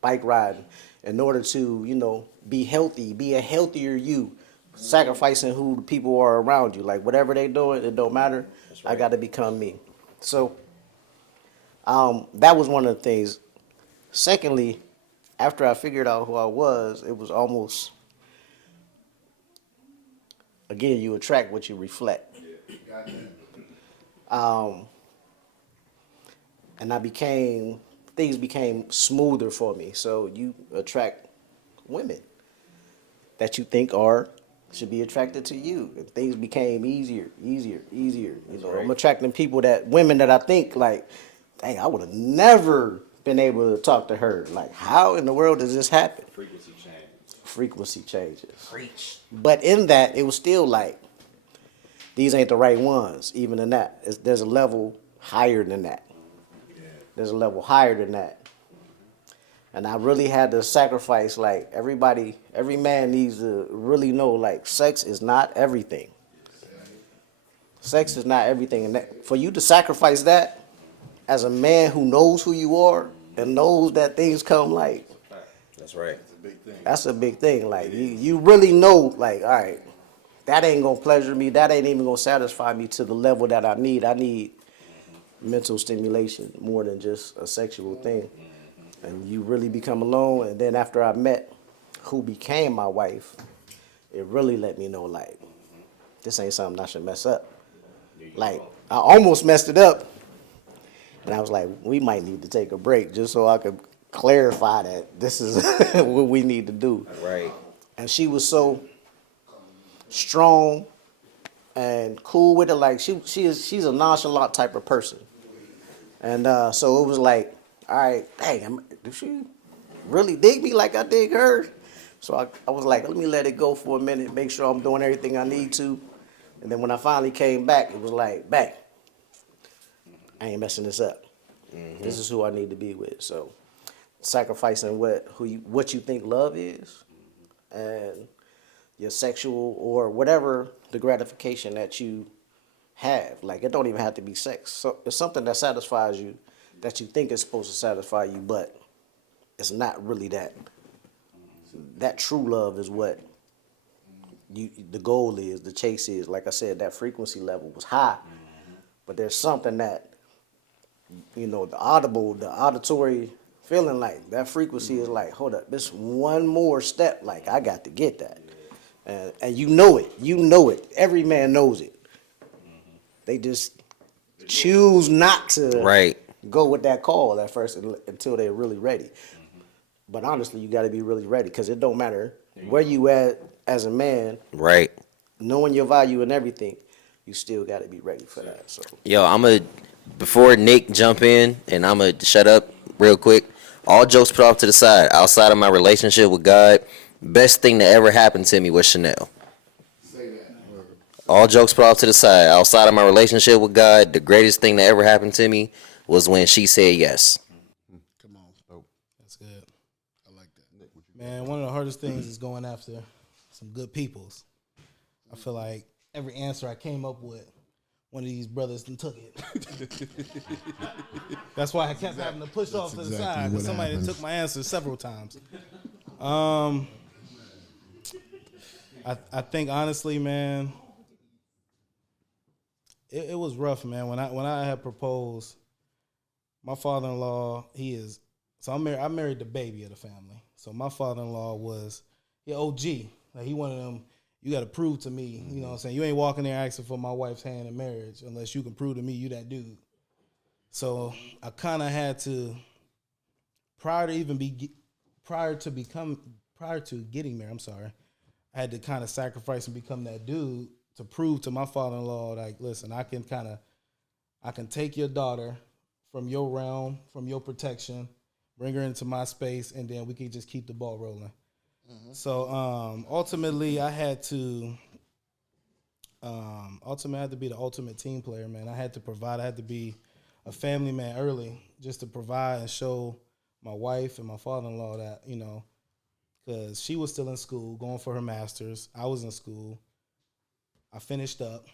bike riding, in order to, you know, be healthy, be a healthier you, sacrificing who the people are around you. Like, whatever they doing, it don't matter. I got to become me. So that was one of the things. Secondly, after I figured out who I was, it was almost, again, you attract what you reflect. And things became smoother for me. So you attract women that you think should be attracted to you. And things became easier. You know, I'm attracting women that I think like, dang, I would have never been able to talk to her. Like, how in the world does this happen? Frequency changes. Preach. But in that, it was still like, these ain't the right ones. Even in that, there's a level higher than that. There's a level higher than that. And I really had to sacrifice, like, every man needs to really know, like, sex is not everything. Sex is not everything. And for you to sacrifice that as a man who knows who you are and knows that things come, like, That's right. that's a big thing. Like, you really know, like, all right, that ain't gonna pleasure me. That ain't even gonna satisfy me to the level that I need. I need mental stimulation more than just a sexual thing. And you really become alone. And then after I met who became my wife, it really let me know, like, this ain't something I should mess up. Like, I almost messed it up. And I was like, we might need to take a break just so I could clarify that this is what we need to do. Right. And she was so strong and cool with it. Like, she's a nonchalant type of person. And so it was like, all right, dang, do she really dig me like I dig her? So I was like, let me let it go for a minute, make sure I'm doing everything I need to. And then when I finally came back, it was like, bang, I ain't messing this up. Mm-hmm. This is who I need to be with. So sacrificing what you think love is, and your sexual or whatever the gratification that you have. Like, it don't even have to be sex. So it's something that satisfies you, that you think is supposed to satisfy you, but it's not really that. That true love is what the goal is, the chase is. Like I said, that frequency level was high, but there's something that, you know, the auditory feeling, like that frequency is like, hold up, this one more step, like I got to get that. And you know it. Every man knows it. They just choose not to go with that call at first until they're really ready. But honestly, you got to be really ready, because it don't matter where you at as a man. Right. Knowing your value and everything, you still got to be ready for that. So, Yo, before Nick jump in, and I'm going to shut up real quick. All jokes put off to the side. Outside of my relationship with God, best thing that ever happened to me was Chanel. All jokes put off to the side. Outside of my relationship with God, the greatest thing that ever happened to me was when she said yes. Come on. Oh, That's good. I like that. Man, one of the hardest things is going after some good peoples. I feel like every answer I came up with, one of these brothers done took it. That's why I kept having to push off to the side, because somebody done took my answer several times. I think honestly, man, it was rough, man. When I had proposed, my father-in-law, I married the baby of the family. So my father-in-law was OG. Like, he one of them you got to prove to me, you know what I'm saying? You ain't walking there asking for my wife's hand in marriage unless you can prove to me you that dude. So I kind of had to, prior to getting married, I had to kind of sacrifice and become that dude to prove to my father-in-law, like, listen, I can take your daughter from your realm, from your protection, bring her into my space, and then we can just keep the ball rolling. Mm-hmm. So ultimately, I had to be the ultimate team player, man. I had to provide. I had to be a family man early, just to provide and show my wife and my father-in-law that, you know, because she was still in school, going for her master's. I was in school. I finished up.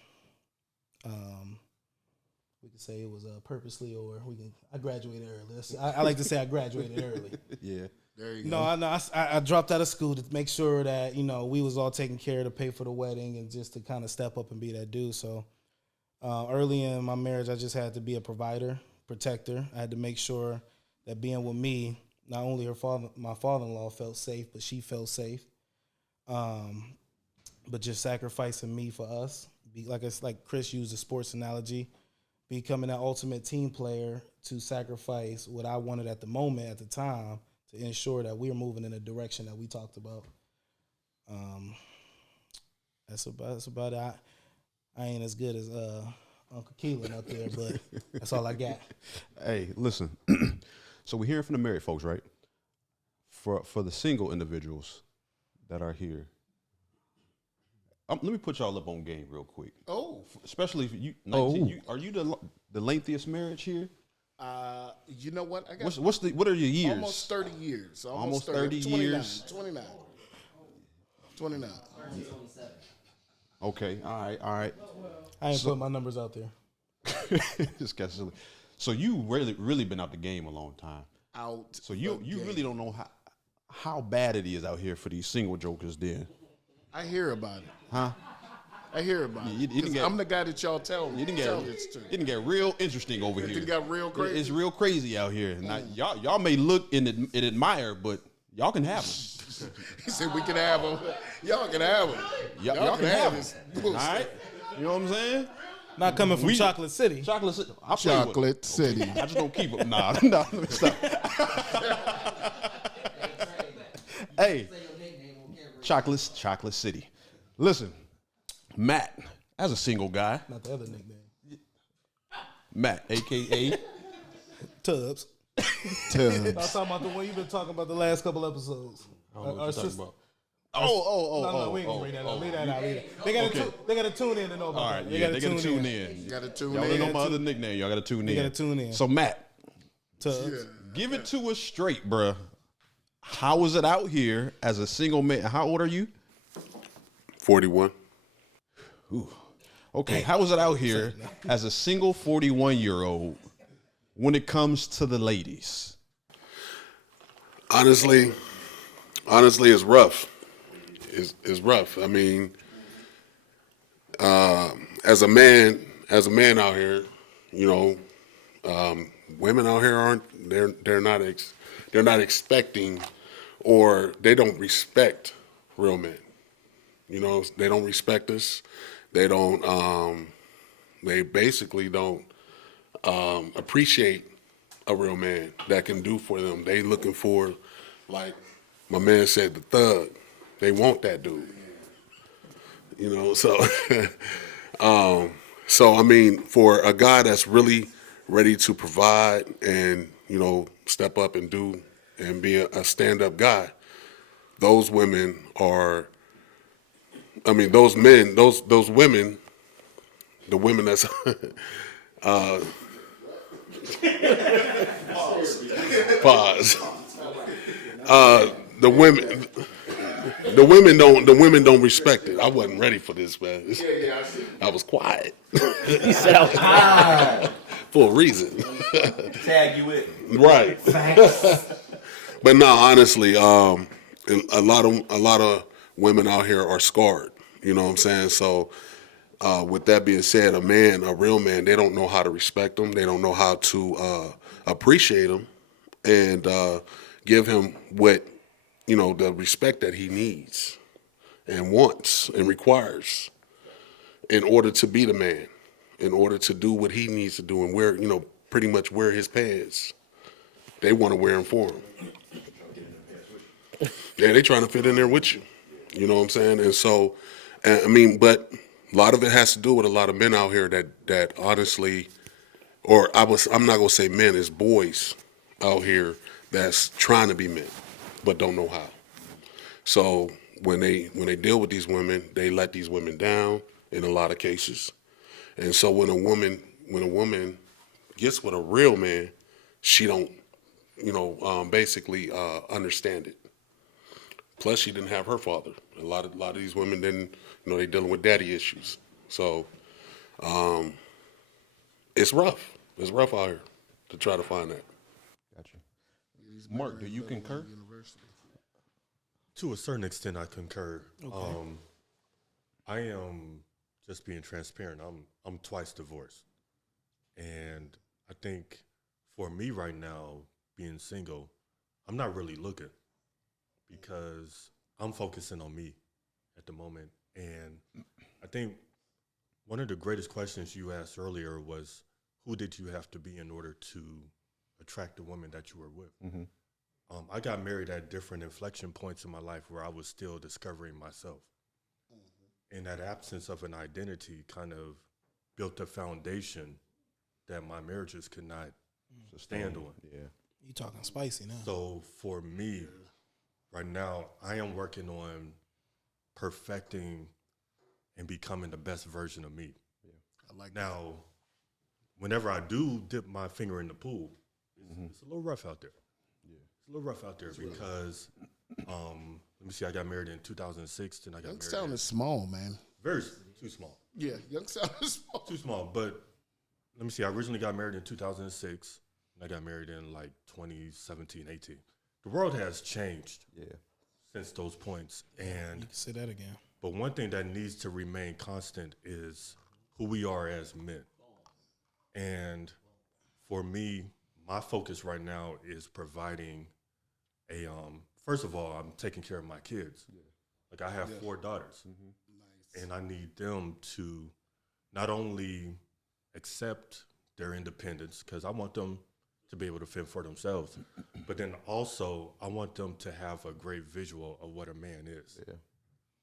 We could say it was purposely, or I graduated early. I like to say I graduated early. Yeah. There you go. No, I dropped out of school to make sure that, you know, we was all taken care of to pay for the wedding and just to kind of step up and be that dude. So early in my marriage, I just had to be a provider, protector. I had to make sure that being with me, not only my father-in-law felt safe, but she felt safe. But just sacrificing me for us. Like Chris used a sports analogy, becoming that ultimate team player to sacrifice what I wanted at the moment, at the time, to ensure that we were moving in the direction that we talked about. That's about it. I ain't as good as Uncle Keelan up there, but that's all I got. Hey, listen. So we're hearing from the married folks, right? For the single individuals that are here, let me put y'all up on game real quick. Oh, especially if you. 19, are you the lengthiest marriage here? You know what? I got what are your years? Almost 30 years. Almost 30 years. 29. Okay. All right. I ain't put my numbers out there. This guy's silly. So you really been out the game a long time. So you really don't know how bad it is out here for these single jokers. Then I hear about it. Huh? I hear about it. I'm the guy that y'all tell this to. It didn't get real interesting over here. It got real crazy. It's real crazy out here. Now, y'all may look and admire, but y'all can have them. He said we can have them. Y'all can have them. Y'all can have them. All right? You know what I'm saying? Not coming from Chocolate City. Chocolate City. Chocolate City. Okay. I just don't keep them. Nah, let me stop. Hey, Chocolate City. Listen, Matt, as a single guy. Not the other nickname. Matt, a.k.a. Tubbs. I was talking about the one you've been talking about the last couple episodes. I don't know what you're talking about. No, we ain't gonna bring that up. Leave that out. They gotta tune in to know about all right, that. They gotta tune in. You gotta tune Y'all in. don't know my other nickname. Y'all gotta tune in. They gotta tune in. So Matt, Tubbs. Give it to us straight, bruh. How is it out here as a single man? How old are you? 41. Ooh. Okay, how is it out here as a single 41-year-old when it comes to the ladies? Honestly, it's rough. It's rough. I mean, as a man out here, you know, women out here they're not expecting, or they don't respect real men. You know, they don't respect us. They don't. They basically don't appreciate a real man that can do for them. They looking for, like my man said, the thug. They want that dude. You know, so so I mean, for a guy that's really ready to provide and, you know, step up and do and be a stand-up guy, those women are. I mean, those men, those women, the women that's pause. The women don't respect it. I wasn't ready for this, man. I was quiet. He said I was quiet. For a reason. Tag you in. Right. But no, honestly, a lot of women out here are scarred. You know what I'm saying? So with that being said, a real man, they don't know how to respect them. They don't know how to appreciate him and give him what, you know, the respect that he needs. and wants and requires in order to be the man, in order to do what he needs to do and wear, pretty much wear his pants. They want to wear them for him. Yeah, they trying to fit in there with you. You know what I'm saying? And so, but a lot of it has to do with a lot of men out here that honestly, I'm not gonna say men, it's boys out here that's trying to be men, but don't know how. So when they deal with these women, they let these women down in a lot of cases. And so when a woman gets with a real man, she don't, basically understand it. Plus, she didn't have her father. A lot of these women didn't, they dealing with daddy issues. So it's rough. It's rough out here to try to find that. Gotcha. Mark, do you concur? To a certain extent, I concur. Okay. I am just being transparent. I'm twice divorced, and I think for me right now, being single, I'm not really looking because I'm focusing on me at the moment. And I think one of the greatest questions you asked earlier was, who did you have to be in order to attract the woman that you were with? Mm-hmm. I got married at different inflection points in my life where I was still discovering myself. Mm-hmm. And that absence of an identity kind of built a foundation that my marriages could not stand on. Yeah. You talking spicy now. So for me, right now, I am working on perfecting and becoming the best version of me. Yeah. I like now, whenever I do dip my finger in the pool, it's a little rough out there. Yeah. It's a little rough out there because, let me see, I got married in 2006, then I got married. Youngstown is small, man. Too small. Yeah, Youngstown is small. Too small, but let me see, I originally got married in 2006, and I got married in like 2017, 18. The world has changed since those points. And you can say that again. But one thing that needs to remain constant is who we are as men. And for me, my focus right now is providing first of all, I'm taking care of my kids. Yeah. Like I have 4 daughters. Mm-hmm. Nice. And I need them to not only accept their independence, because I want them to be able to fend for themselves, but then also I want them to have a great visual of what a man is. Yeah.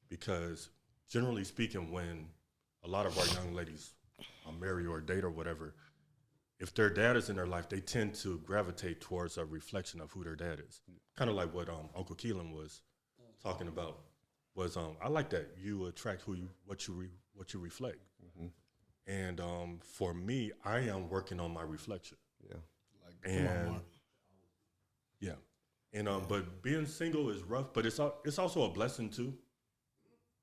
Because generally speaking, when a lot of our young ladies marry or date or whatever, if their dad is in their life, they tend to gravitate towards a reflection of who their dad is. Kind of like what Uncle Keelan was talking about. Was I like that you attract what you reflect. Mm-hmm. And for me, I am working on my reflection. Yeah, but being single is rough, but it's also a blessing too,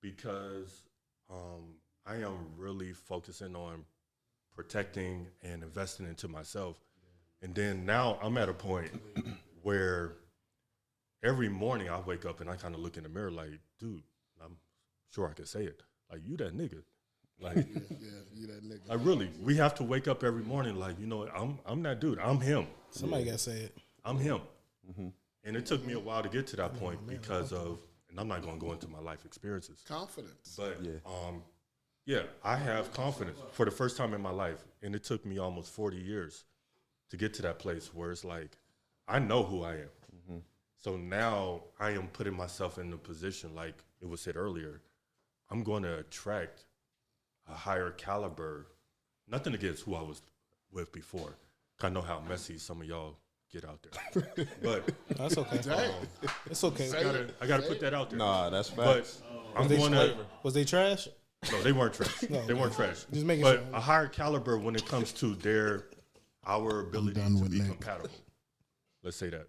because I am really focusing on protecting and investing into myself. And then now I'm at a point where every morning I wake up and I kind of look in the mirror like, dude, I'm sure I can say it. Like, you that nigga. Like, you that nigga. Like, really, we have to wake up every morning like, I'm that dude. I'm him. Somebody got to say it. I'm him. Mm-hmm. And it took me a while to get to that point because of, and I'm not going to go into my life experiences. Confidence. But, I have confidence for the first time in my life. And it took me almost 40 years to get to that place where it's like, I know who I am. Mm-hmm. So now I am putting myself in a position, like it was said earlier, I'm going to attract a higher caliber, nothing against who I was with before. I know how messy some of y'all get out there. But that's okay. It's okay. I gotta put that out there. Nah, that's facts. But was they trash? No, they weren't trash. They weren't trash. Just making but sure. A higher caliber when it comes to our ability to be compatible. Let's say that.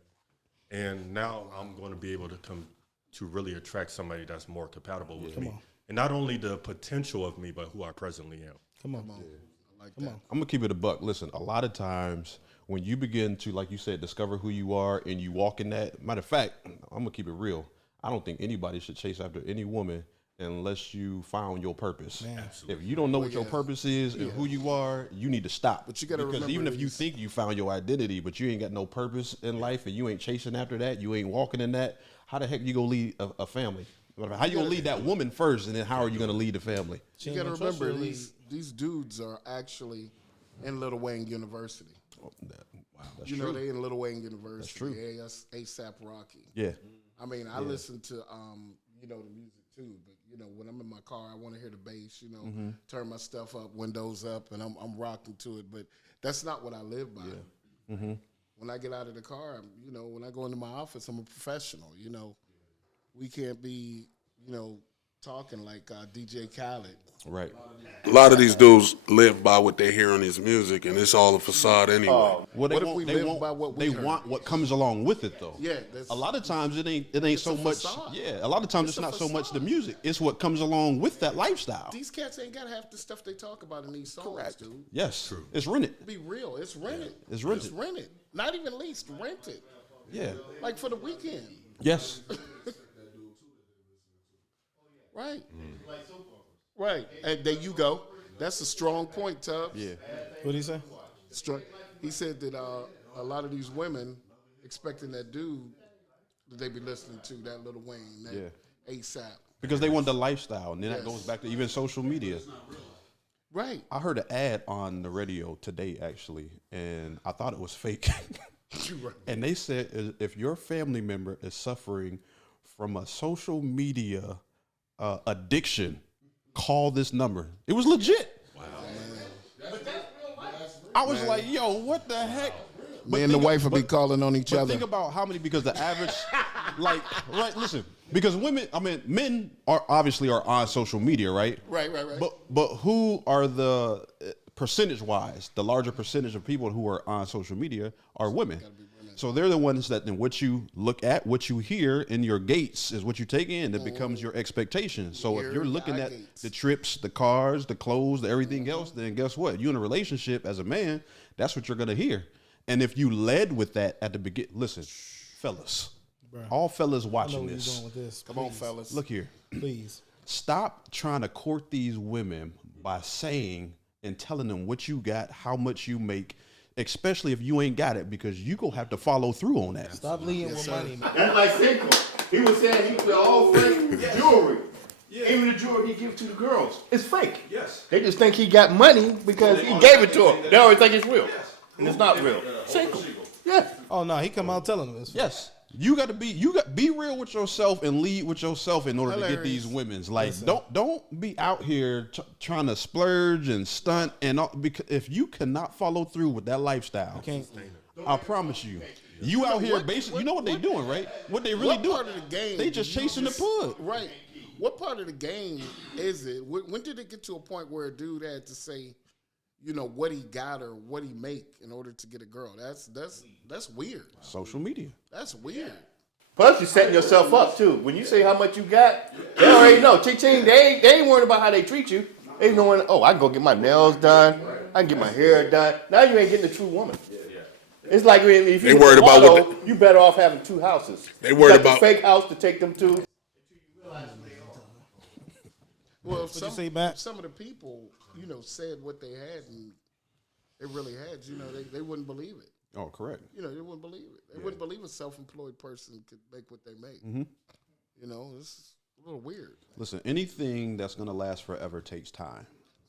And now I'm going to be able to come to really attract somebody that's more compatible with me. And not only the potential of me, but who I presently am. Come on. I like that. I'm going to keep it a buck. Listen, a lot of times when you begin to, like you said, discover who you are and you walk in that, matter of fact, I'm going to keep it real. I don't think anybody should chase after any woman unless you found your purpose. If you don't know what your purpose is and who you are, you need to stop. But you got to remember, because even if you think you found your identity, but you ain't got no purpose in life and you ain't chasing after that, you ain't walking in that, how the heck you gonna lead a family? How you gonna lead that woman first, and then how are you gonna lead the family? You got to remember these dudes are actually in Lil Wayne University. Oh, wow, that's You true. know, they in Lil Wayne University. That's true. ASAP Rocky. Yeah. I mean, I listen to you know, the music too, but you know, when I'm in my car, I want to hear the bass. You know, turn my stuff up, windows up, and I'm rocking to it. But that's not what I live by. Yeah. When I get out of the car, you know, when I go into my office, I'm a professional. You know, we can't be, you know, talking like DJ Khaled. Right. A lot of these dudes live by what they hear on his music, and it's all a facade anyway. Well, What if we live by what we They heard? want what comes along with it, though. Yeah, A lot of times it ain't so a much. facade. Yeah. A lot of times It's it's a not so much the facade. music. It's what comes along with that lifestyle. These cats ain't got half the stuff they talk about in these songs, dude. Yes. True. It's rented. Be real, it's rented. It's rented. It's rented. Not even leased, rented. Yeah. Like for the weekend. Yes. Right. Right. And there you go. That's a strong point, Tubbs. Yeah. What did he say? He said that a lot of these women expecting that dude that they be listening to, that Lil Wayne, that ASAP. Because they want the lifestyle, and then that Yes. goes back to even social media. Right. I heard an ad on the radio today, actually, and I thought it was fake. Right. And they said if your family member is suffering from a social media addiction, call this number. It was legit. Wow. I was like, yo, what the heck? Me and the wife will be calling on each But other. think about how many, because the average, like, right, listen, because men are obviously on social media, right? Right. But who are the percentage-wise, the larger percentage of people who are on social media are women. So they're the ones that, in what you look at, what you hear in your gates is what you take in. That becomes your expectation. So if you're looking at the trips, the cars, the clothes, the everything else, then guess what? You in a relationship as a man, that's what you're gonna hear. And if you led with that at the beginning, listen, fellas, all fellas watching Where you this. going with this? Come on, fellas. Look here. Please. Stop trying to court these women by saying and telling them what you got, how much you make, especially if you ain't got it, because you gonna have to follow through on that. Stop leading with money, man. That's like Cinco. He was saying he put all fake jewelry. Even the jewelry he gives to the girls, it's fake. Yes. They just think he got money because he gave it to them. They always think it's real, and it's not real. Cinco. Yeah. Oh no, he come out telling them this. Yes. You got to be real with yourself and lead with yourself in order to get these women's. Like, don't be out here trying to splurge and stunt and all, because if you cannot follow through with that lifestyle, I promise you, you out here basically, you know what they doing, right? What they really doing? Part of the game? They just chasing the pud. Right. What part of the game is it? When did it get to a point where a dude had to say, you know, what he got or what he make in order to get a girl? That's weird. Social media. That's weird. Plus, you're setting yourself up too. When you say how much you got, they already know. Ching, they ain't worried about how they treat you. They knowing, oh, I can go get my nails done. I can get my hair done. Now you ain't getting a true woman. It's like if you worried about what you better off having two houses. They worried you got about the fake house to take them to. Well, if you say, Matt? some of the people, you know, said what they had and they really had, you know, they wouldn't believe it. Oh, correct. You know, they wouldn't believe it. They wouldn't believe a self-employed person could make what they make. You know, it's a little weird. Listen, anything that's gonna last forever takes time.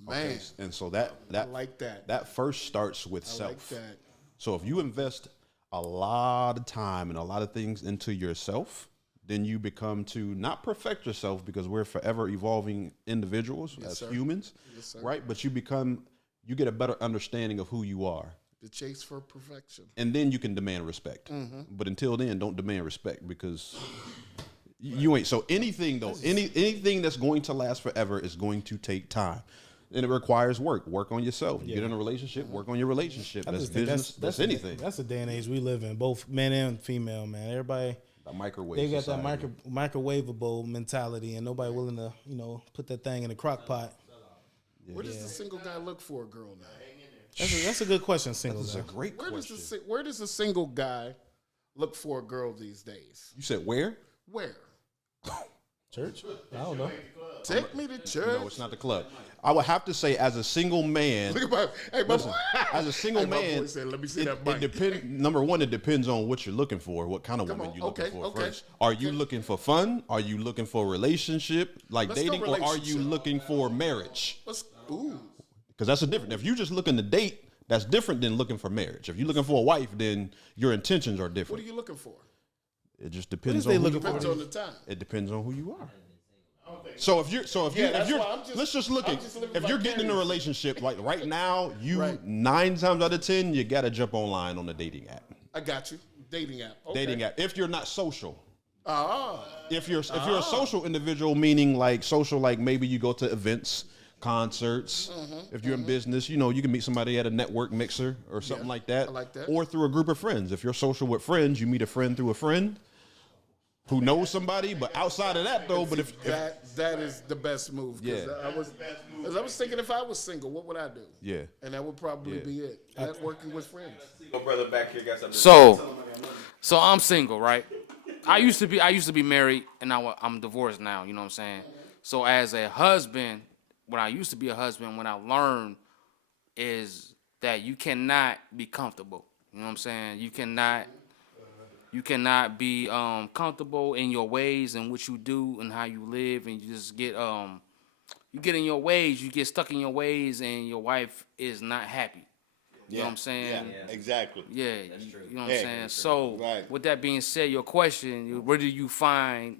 Man. And so that I like that. That first starts with I self. like that. So if you invest a lot of time and a lot of things into yourself, then you become to not perfect yourself, because we're forever evolving individuals as sir. humans, Yes, sir. right? But you get a better understanding of who you are. The chase for perfection. And then you can demand respect. But until then, don't demand respect, because you ain't. So anything though, anything that's going to last forever is going to take time. And it requires work. Work on yourself. You get in a relationship, work on your relationship. I That's just think business. That's anything. That's the day and age we live in, both men and female, man. Everybody, The microwave. they got society. that microwavable mentality, and nobody willing to, you know, put that thing in a crock pot. Where does the single guy look for a girl now? That's a good question, single That's a guy. great Where question. does a single guy look for a girl these days? You said where? Where? Church? I don't know. Take me to church. No, it's not the club. I would have to say, as a single man, Look at my, hey, my listen, as a single hey, my man, boy said, let me see it, that it mic. depend. Number one, it depends on what you're looking for. What kind of Come woman on, you're looking okay, for okay, first. Are you looking for fun? Are you looking for a relationship, like Let's go dating, or are you relationship. looking for marriage? Ooh. Because that's a different. If you're just looking to date, that's different than looking for marriage. If you're looking for a wife, then your intentions are What are different. you looking for? It just depends is on they who looking you for? Depends are. on the time. It depends on who you are. So if you're that's why I'm just- let's just look I'm at just living if you're getting in a vicariously. relationship like right now, you Right. 9 times out of 10 you gotta jump online on the dating app. I got you. Dating app. Okay. Dating app. If you're not social. Ah. If you're a social individual, meaning like social, like maybe you go to events, concerts. If you're in business, you know, you can meet somebody at a network mixer or something like that. I like that. Or through a group of friends. If you're social with friends, you meet a friend through a friend who knows somebody. But outside of that, though, but if That is the best move. 'Cause Yeah. I was thinking if I was single, what would I do? Yeah. And that would probably Yeah. be it. Networking with friends. Your brother back here got something. So I'm single, right? I used to be married, and I'm divorced now. You know what I'm saying? So as a husband, when I used to be a husband, when I learned is that you cannot be comfortable. You know what I'm saying? You cannot be comfortable in your ways and what you do and how you live, and you just get you get in your ways, you get stuck in your ways, and your wife is not happy. You know what I'm saying? Yeah, exactly. Yeah, you know what I'm Yeah, saying? So, Right. with that being said, your question, where do you find,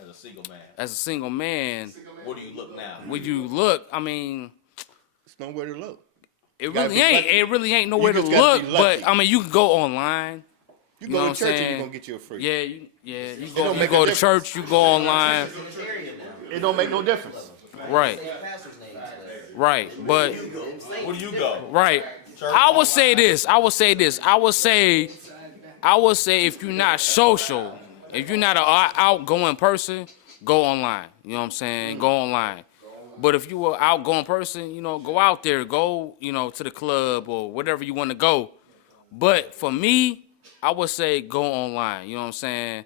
As a single man, as a single man, where do you look now? would you look? I mean, It's nowhere to look. it gotta really be ain't. lucky. It really ain't nowhere to just gotta look. be But lucky. I mean, you can go online. You know go what to I'm church and saying? you're gonna get you a free. Yeah, you don't go. You make a go to difference. church. You go online. It don't make no difference. Right. Right. But Where do you go? right. I would say this. I would say if you're not social, if you're not an outgoing person, go online. You know what I'm saying? Go online. But if you are outgoing person, go out there, go, to the club or whatever you want to go. But for me, I would say go online. You know what I'm saying?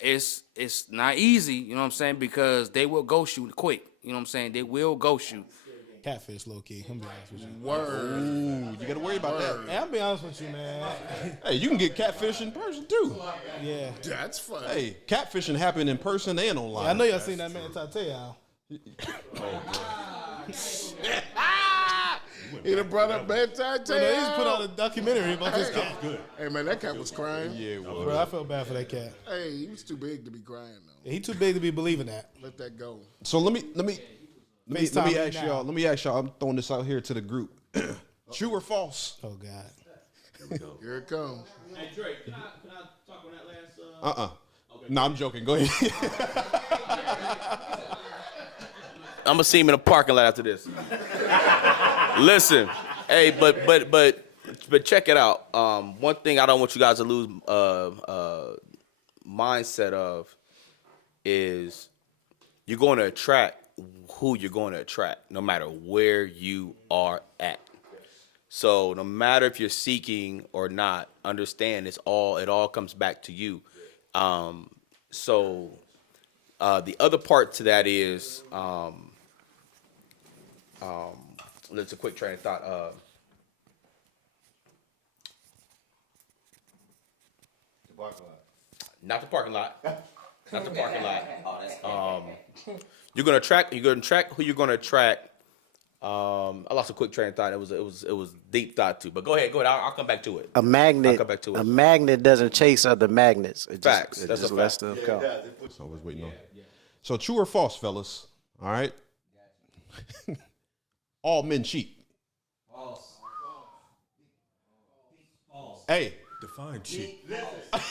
It's not easy, you know what I'm saying? Because they will ghost you quick. You know what I'm saying? They will ghost you. Catfish, low key. I'm be honest with you. Word. Ooh, you gotta worry about that. Hey, I'll be honest with you, man. Hey, you can get catfish in person too. Yeah. That's funny. Hey, catfishing happen in person and online. I know y'all seen that man Tateo. He done brought up bedtime Bro, they just put out a documentary about this cat. Hey man, that cat was crying. Yeah, well, Bro, I felt bad for that cat. Hey, he was too big to be crying though. Yeah, he too big to be believing that. Let that go. so let me FaceTime me ask now. y'all. Let me ask y'all. I'm throwing this out here to the group. True or false? Oh God. Here it comes. Hey Drake, can I talk on that last? No, I'm joking. Go ahead. I'm gonna see him in the parking lot after this. Listen, hey, but check it out. One thing I don't want you guys to lose mindset of is you're going to attract who you're going to attract, no matter where you are at. So no matter if you're seeking or not, understand it all comes back to you. So the other part to that is let's a quick train of thought. Not the parking lot. Not the parking lot. You're gonna attract who you're gonna attract. I lost a quick train of thought. It was deep thought too. But go ahead. I'll come back to it. A magnet. I'll come back to it. A magnet doesn't chase other magnets. It Facts. Just, That's it just a lets fact. them go. So I was waiting on. So true or false, fellas? All right. All men cheat. False. False. Hey, Define cheat.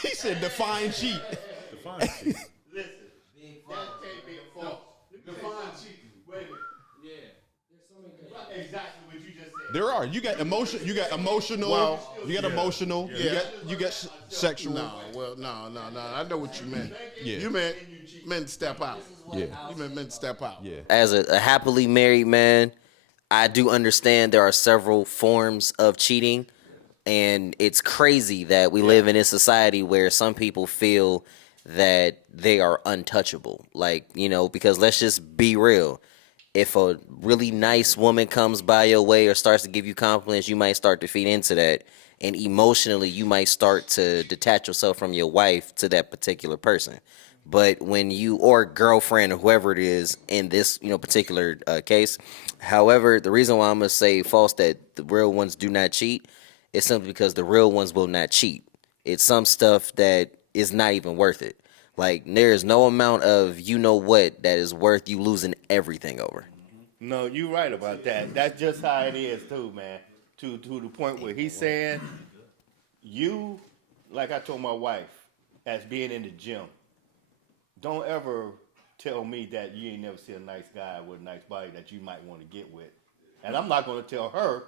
he said define cheat. Define cheat. Big false. Define cheating. Wait a minute. Yeah. There's so many. Exactly what you just said. There are. You got emotion. You got emotional. Well, you got emotional. Yeah. You got sexual. No. I know what you meant. Yeah. You meant men step out. Yeah. You meant men step out. Yeah. As a happily married man, I do understand there are several forms of cheating, and it's crazy that we live in a society where some people feel that they are untouchable. Like, you know, because let's just be real. If a really nice woman comes by your way or starts to give you compliments, you might start to feed into that. And emotionally, you might start to detach yourself from your wife to that particular person. But when you, or girlfriend or whoever it is in this, you know, particular case, however, the reason why I'm gonna say false that the real ones do not cheat is simply because the real ones will not cheat. It's some stuff that is not even worth it. Like, there is no amount of you know what that is worth you losing everything over. No, you're right about that. That's just how it is too, man. To the point where he's saying, you, like I told my wife, as being in the gym, don't ever tell me that you ain't never seen a nice guy with a nice body that you might want to get with. And I'm not going to tell her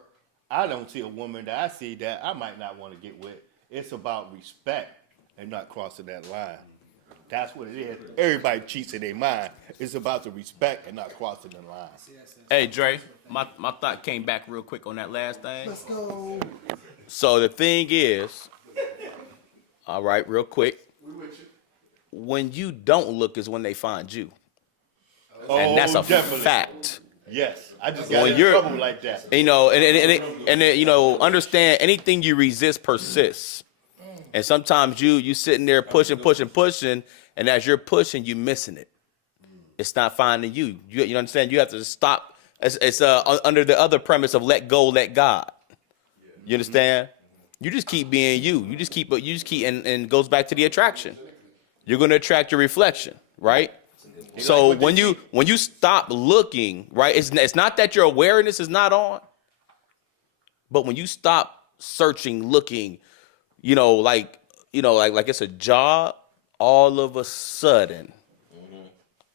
I don't see a woman that I see that I might not want to get with. It's about respect and not crossing that line. That's what it is. Everybody cheats in their mind. It's about the respect and not crossing the line. Hey, Dre, my thought came back real quick on that last thing. Let's go. So the thing is, all right, real quick, when you don't look is when they find you. And that's a definitely. Fact. Yes, I just got When in you're, trouble like that. you know, and you know, understand anything you resist persists. And sometimes you sitting there pushing, and as you're pushing, you missing it. It's not finding you. You understand? You have to stop. It's under the other premise of let go, let God. You understand? You just keep being you. You just keep, and it goes back to the attraction. You're going to attract your reflection, right? So when you stop looking, right, it's not that your awareness is not on, but when you stop searching, looking, like it's a job, all of a sudden,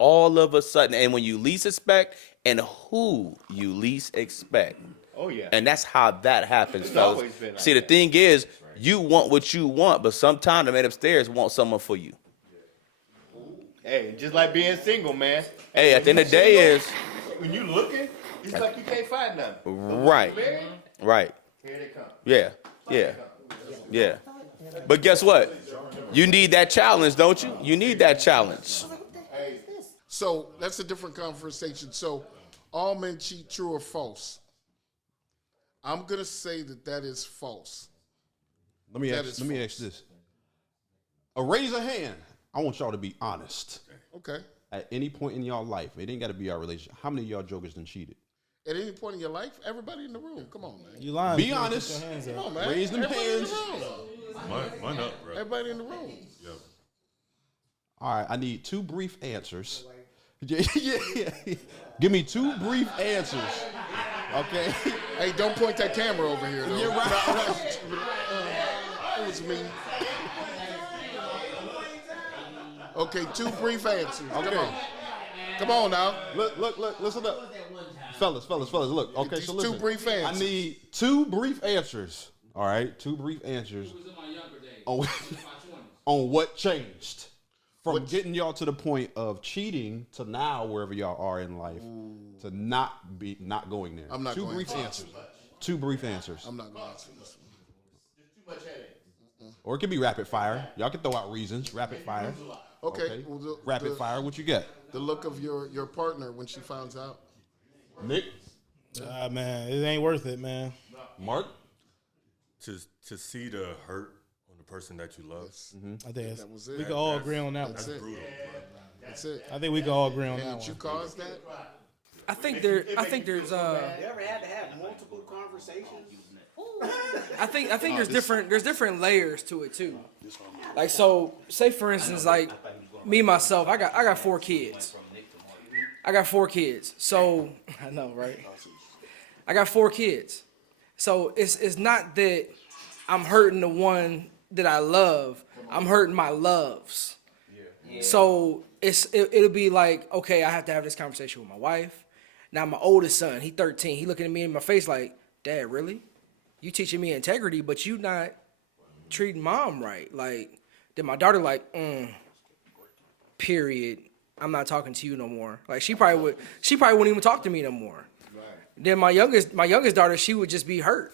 and when you least expect and who you least expect. Oh, yeah. And that's how that happens, It's fellas. always been like See, the that. thing is, you want what you want, but sometimes the man upstairs want someone for you. Hey, just like being single, man. Hey, at the end of the day is, When you looking, it's like you can't find nothing. But when right, you married, right. here they come. Yeah. But guess what? You need that challenge, don't you? You need that challenge. So that's a different conversation. So all men cheat, true or false? I'm gonna say that is false. Let me ask this. A raise a hand. I want y'all to be honest. Okay. At any point in y'all life, it ain't got to be our relationship. How many of y'all jokers done cheated? At any point in your life, everybody in the room. Come on, man. You lying. Be You can't honest. put your hands up. Come on, man. Raise them Everybody hands. in the room. Mine up, bro. Everybody in the room. Yep. All right, I need 2 brief answers. Yeah. Give me 2 brief answers. Okay. Hey, don't point that camera over here, though. You're right. It was me. Okay, 2 brief answers. Okay. Come on now. Look, listen up. Fellas, look. Okay, These so 2 listen. brief answers. I need 2 brief answers. All right, 2 brief answers on what changed from getting y'all to the point of cheating to now wherever y'all are in life to not going there. I'm not 2 going brief to. answers. 2 brief answers. I'm not going to answer this one. Or it can be rapid fire. Y'all can throw out reasons. Rapid fire. Okay. Well, Rapid fire. What you got? The look of your partner when she finds out. Nick, Man, it ain't worth it, man. Mark. To see the hurt on the person that you love. I think That was it. we can all agree on that That's one. it. Brutal, bro. That's it. I think we can all agree on that And did you one. cause that? I think there's You ever had to have multiple conversations? I think there's different layers to it too. Like, so say for instance, like me myself, I got 4 kids. So I know, right? I got 4 kids. So it's not that I'm hurting the one that I love. I'm hurting my loves. So it'll be like, okay, I have to have this conversation with my wife. Now my oldest son, he 13. He looking at me in my face like, Dad, really? You teaching me integrity, but you not treating mom right. Like, then my daughter like, period. I'm not talking to you no more. Like she probably wouldn't even talk to me no more. Then my youngest daughter, she would just be hurt.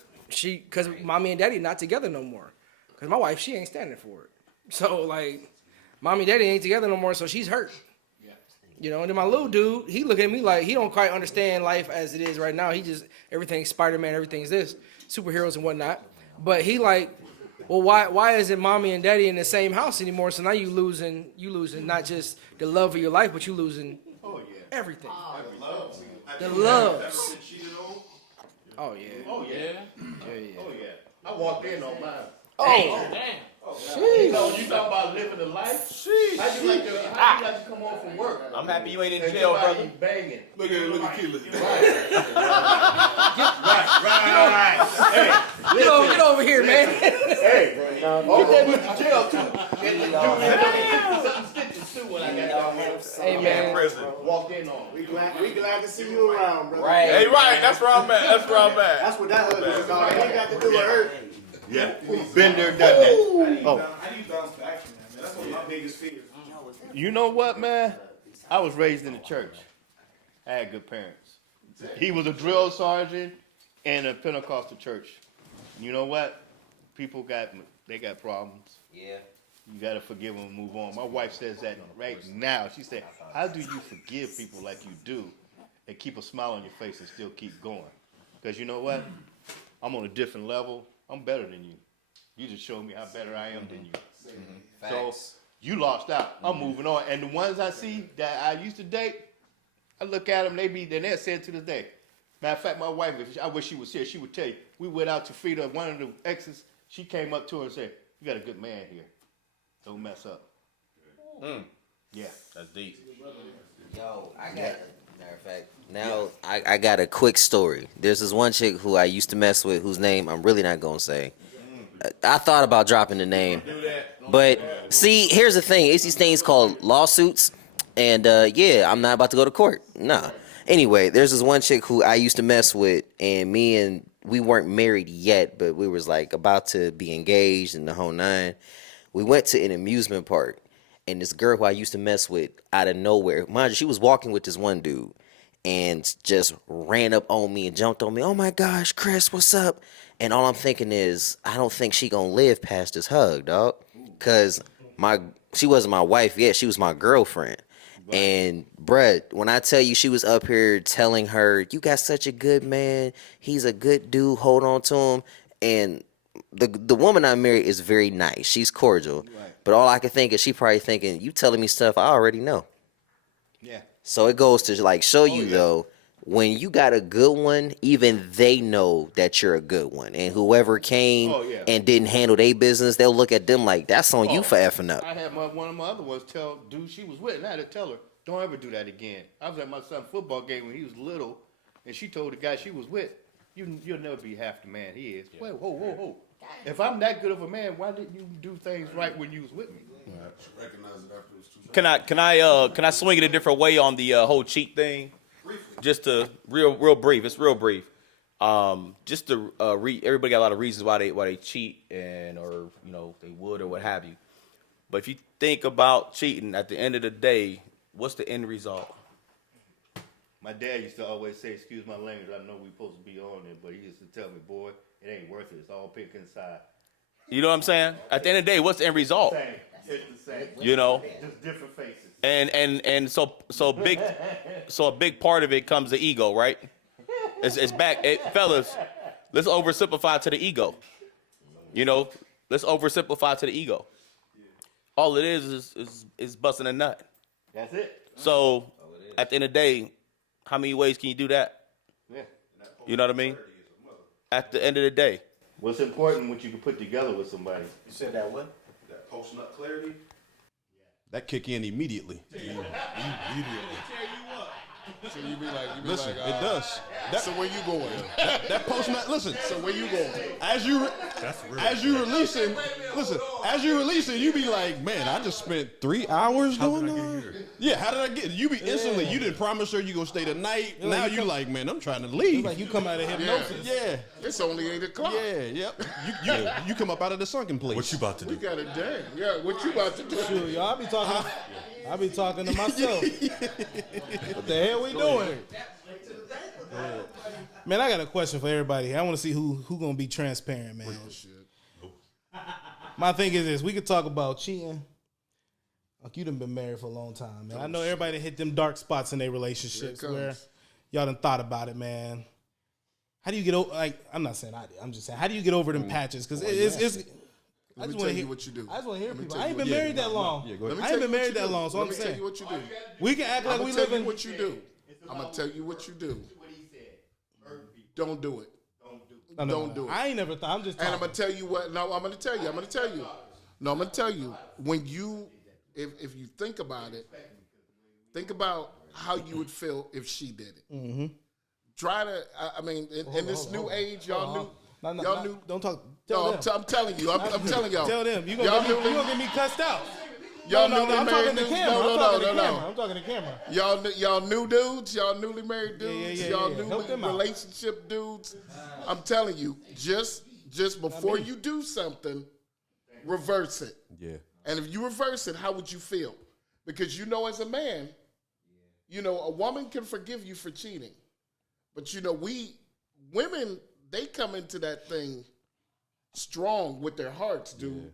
Cause mommy and daddy not together no more. Cause my wife, she ain't standing for it. So like, mommy and daddy ain't together no more, so she's hurt. You know, and then my little dude, he look at me like he don't quite understand life as it is right now. He just, everything's Spider-Man, everything's this, superheroes and whatnot. But he like, well, why isn't mommy and daddy in the same house anymore? So now you losing not just the love of your life, but you losing everything. The loves. Oh yeah. Oh yeah. Oh yeah. I walked in on mine. Oh damn. You know, you talk about living the life. How you like to come home from work? I'm happy you ain't in jail, brother. Banging. Look at Keely. Right. Hey, Get over here, man. Hey, almost went to jail too. Something stitches too when I got down there. Hey man. Walked in on. We glad to see you around, bro. Right. Hey, right. That's where I'm at. That's what that hood is called. It ain't got to do with hurt. Yeah, been there, done that. Oh. How do you bounce back from that, man? That's one of my biggest fears. You know what, man? I was raised in the church. I had good parents. He was a drill sergeant in a Pentecostal church. You know what? People got problems. Yeah. You got to forgive them and move on. My wife says that right now. She said, how do you forgive people like you do and keep a smile on your face and still keep going? Because you know what? I'm on a different level. I'm better than you. You just showed me how better I am than you. So you lost out. I'm moving on. And the ones I see that I used to date, I look at them, they're saying to this day. Matter of fact, my wife, I wish she was here, she would tell you, we went out to feed her, one of the exes, she came up to her and said, you got a good man here. Don't mess up. Yeah. That's deep. Yo, matter of fact, now I got a quick story. There's this one chick who I used to mess with whose name I'm really not going to say. I thought about dropping the name. But see, here's the thing. It's these things called lawsuits. And yeah, I'm not about to go to court. Nah. Anyway, there's this one chick who I used to mess with, and we weren't married yet, but we was like about to be engaged and the whole nine. We went to an amusement park, and this girl who I used to mess with out of nowhere, mind you, she was walking with this one dude and just ran up on me and jumped on me. Oh my gosh, Chris, what's up? And all I'm thinking is, I don't think she gonna live past this hug, dog. Cause she wasn't my wife yet, she was my girlfriend. And bruh, when I tell you she was up here telling her, you got such a good man, he's a good dude, hold on to him. And the woman I married is very nice, she's cordial. Right. But all I can think is she probably thinking, you telling me stuff I already know. Yeah. So it goes to like show you though, when you got a good one, even they know that you're a good one. And whoever came and didn't handle their business, they'll look at them like, that's on you for effing up. I had one of my other ones tell dude she was with, and I had to tell her, don't ever do that again. I was at my son's football game when he was little, and she told the guy she was with, you'll never be half the man he is. Yeah. Wait, whoa. If I'm that good of a man, why didn't you do things right when you was with me? Can I swing it a different way on the whole cheat thing? Just to real brief. It's real brief. Just to everybody got a lot of reasons why they cheat or they would or what have you. But if you think about cheating, at the end of the day, what's the end result? My dad used to always say, excuse my language, I know we're supposed to be on it, but he used to tell me, boy, it ain't worth it. It's all pink inside. You know what I'm saying? At the end of the day, what's the end result? Same. It's the same. Just different faces. And so a big part of it comes the ego, right? It's back, fellas. Let's oversimplify to the ego. Let's oversimplify to the ego. All it is busting a nut. That's it. So at the end of the day, how many ways can you do that? Yeah. You know what I mean? At the end of the day. What's important, what you can put together with somebody. You said that what? That post-nut clarity. That kick in immediately. Immediately. So you be like, listen, it does. So where you going? That post nut. Listen. So where you going? As you releasing, you be like, man, I just spent 3 hours doing that. Yeah, how did I get? You be instantly. You didn't promise her you gonna stay the night. Now you like, man, I'm trying to leave. Like you come out of hypnosis. Yeah. It's only 8 o'clock. Yeah. Yep. You come up out of the sunken place. What you about to do? We got a day. Yeah. What you about to do? Sure, y'all. I be talking to myself. What the hell we doing? Man, I got a question for everybody. I want to see who gonna be transparent, man. Oh, shit. My thing is this: we could talk about cheating, Like, you done been married for a long time, man. I know everybody hit them dark spots in their relationships where y'all done thought about it, man. How do you get over? Like, I'm not saying I did. I'm just saying, how do you get over them patches? Because it's. I just want to hear what you do. I just want to hear people. I ain't been married that long. I ain't been married that long, so I'm saying. Let me tell you what you do. We can act like we live in. What you do. I'm gonna tell you what you do. Don't do it. Don't do it. I ain't never thought. I'm just. And I'm gonna tell you what. No, I'm gonna tell you. No, I'm gonna tell you. When you, if you think about it, think about how you would feel if she did it. Mm-hmm. Try to. I mean, in this new age, y'all knew. Y'all knew. Don't talk. No, I'm telling you. I'm telling y'all. Tell them. You gonna get me cussed out. Y'all no, newly I'm married talking to dudes. camera. No. I'm talking to camera. Y'all new dudes. Y'all newly married dudes. Y'all yeah. new relationship dudes. I'm telling you, just before you do something, reverse it. Yeah. And if you reverse it, how would you feel? Because you know, as a man, you know, a woman can forgive you for cheating, but you know, women, they come into that thing strong with their hearts, dude.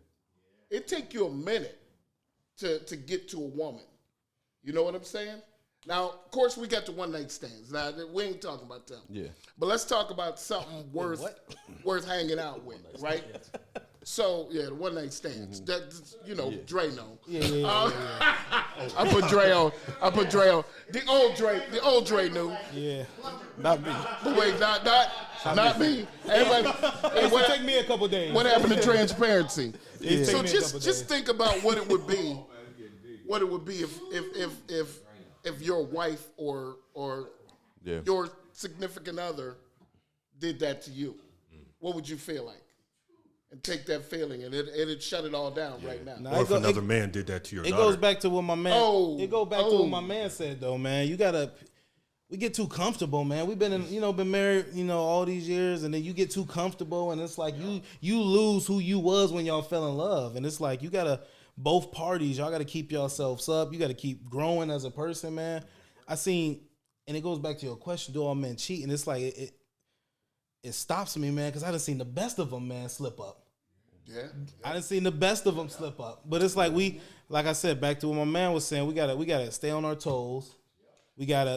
Yeah. It take you a minute to get to a woman. You know what I'm saying? Now, of course, we got the one night stands. Now, we ain't talking about them. Yeah. But let's talk about something worth hanging out with, right? So, yeah, the one night stands. That, you know, Dre know. Yeah. I put Dre on. The old Dre knew. Yeah. Not me. But wait, not me. Everybody, it would take me a couple days. What happened to transparency? Yeah. So just think about what it would be. What it would be if your wife or your significant other did that to you. What would you feel like? And take that feeling, and it'd shut it all down right now. Or if another man did that to your daughter. It goes back to what my man. It goes back to what my man said, though, man. We get too comfortable, man. We've been married, all these years, and then you get too comfortable, and it's like you lose who you was when y'all fell in love, and it's like you gotta, both parties, y'all gotta keep yourselves up. You gotta keep growing as a person, man. And it goes back to your question: do all men cheat? And it's like it stops me, man, because I done seen the best of them, man, slip up. Yeah. I done seen the best of them slip up. But it's like like I said, back to what my man was saying, we gotta stay on our toes. We gotta,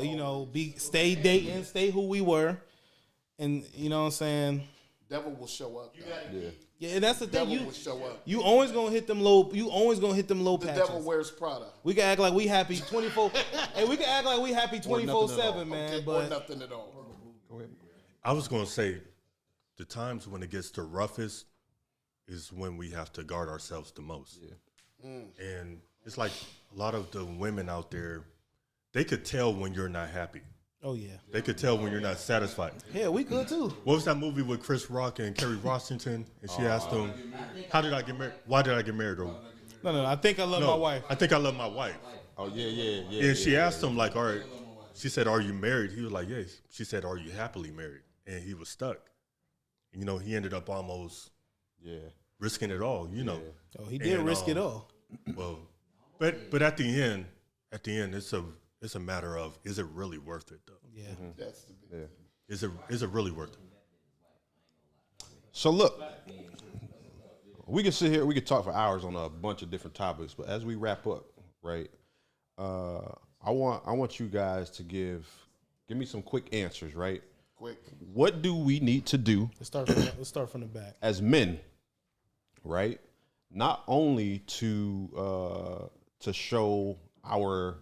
stay dating, stay who we were. And you know what I'm saying? Devil will show up. Yeah, and that's the thing. Devil will show up. You always gonna hit them low. The patches. devil wears Prada. We can act like we happy 24. And we can act like we happy 24/7, man. Okay, but or nothing at all. I was going to say, the times when it gets the roughest is when we have to guard ourselves the most. Yeah. And it's like a lot of the women out there, they could tell when you're not happy. Oh, yeah. They could tell when you're not satisfied. Yeah, we could too. What was that movie with Chris Rock and Kerry Washington? And she asked him, how did I get married? Why did I get married? Or, No, I think I love my wife. I think I love my wife. Oh, yeah. And she asked him, like, all right, she said, are you married? He was like, yes. She said, are you happily married? And he was stuck. He ended up almost risking it all, Oh, he did risk it all. Well, but at the end, it's a matter of, is it really worth it though? Yeah. That's the big. Is it really worth it? So look, we can sit here, we could talk for hours on a bunch of different topics, but as we wrap up, right? I want you guys to give me some quick answers, right? Quick. What do we need to do? Let's start from the back. As men, right? Not only to show our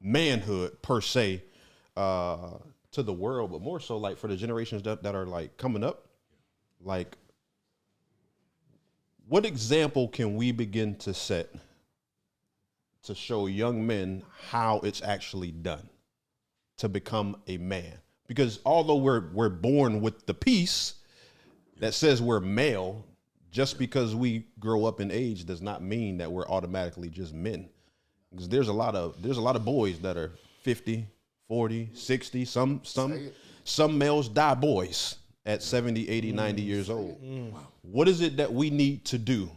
manhood per se to the world, but more so like for the generations that are like coming up. Like, what example can we begin to set to show young men how it's actually done to become a man? Because although we're born with the piece that says we're male, just because we grow up in age does not mean that we're automatically just men. Because there's a lot of boys that are 50, 40, 60, some males die boys at 70, 80, 90 years old. What is it that we need to do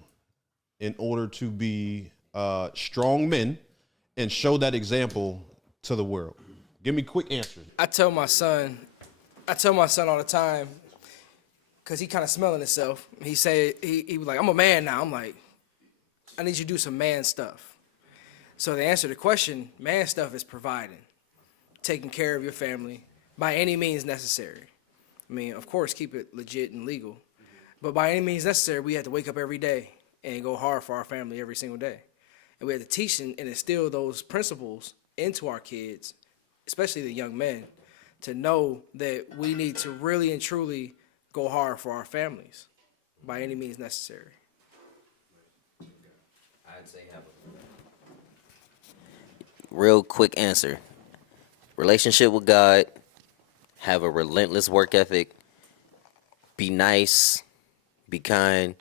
in order to be strong men and show that example to the world? Give me quick answers. I tell my son all the time, cause he kind of smelling himself. He was like, I'm a man now. I'm like, I need you to do some man stuff. So to answer the question, man stuff is providing, taking care of your family by any means necessary. I mean, of course, keep it legit and legal, but by any means necessary, we have to wake up every day and go hard for our family every single day. And we have to teach and instill those principles into our kids, especially the young men, to know that we need to really and truly go hard for our families by any means necessary. I'd say have a real quick answer. Relationship with God, have a relentless work ethic, be nice, be kind,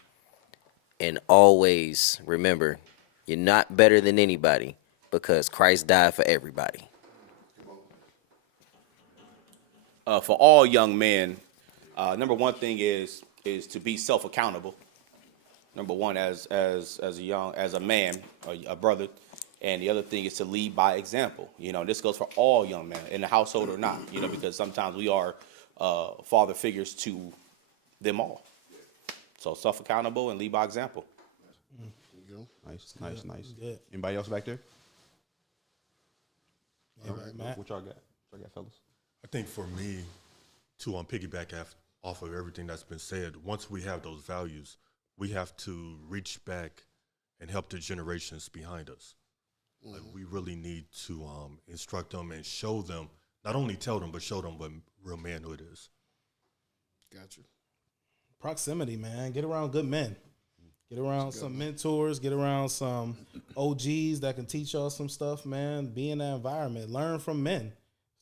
and always remember, you're not better than anybody because Christ died for everybody. For all young men, number one thing is to be self-accountable. Number one, as a man, a brother, and the other thing is to lead by example. You know, this goes for all young men in the household or not. You know, because sometimes we are father figures to them all. So self-accountable and lead by example. Nice. Good. Anybody else back there? All right, Matt. What y'all got? What y'all got, fellas? I think for me, to piggyback off of everything that's been said, once we have those values, we have to reach back and help the generations behind us. Like we really need to instruct them and show them, not only tell them, but show them what real manhood is. Gotcha. Proximity, man. Get around good men. Get around some mentors. Get around some OGs that can teach y'all some stuff, man. Be in that environment. Learn from men.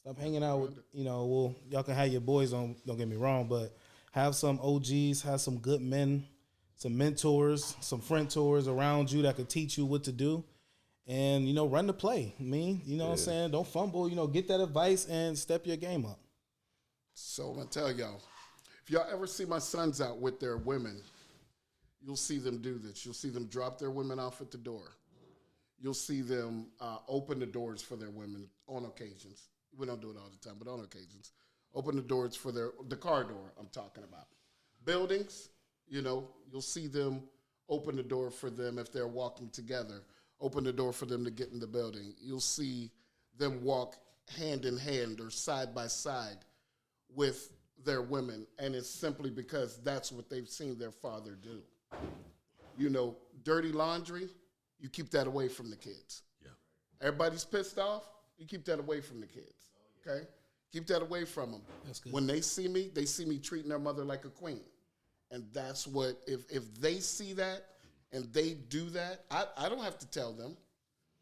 Stop hanging out with, well, y'all can have your boys on, don't get me wrong, but have some OGs, have some good men, some mentors, some friend tours around you that can teach you what to do. And, run the play. What I'm saying? Don't fumble, get that advice and step your game up. So I'm going to tell y'all, if y'all ever see my sons out with their women, you'll see them do this. You'll see them drop their women off at the door. You'll see them open the doors for their women on occasions. We don't do it all the time, but on occasions. Open the doors for the car door I'm talking about. Buildings, you'll see them open the door for them if they're walking together. Open the door for them to get in the building. You'll see them walk hand in hand or side by side with their women, and it's simply because that's what they've seen their father do. Dirty laundry, you keep that away from the kids. Yeah. Everybody's pissed off, you keep that away from the kids, okay? Keep that away from them. That's good. When they see me treating their mother like a queen. And that's what, if they see that and they do that, I don't have to tell them.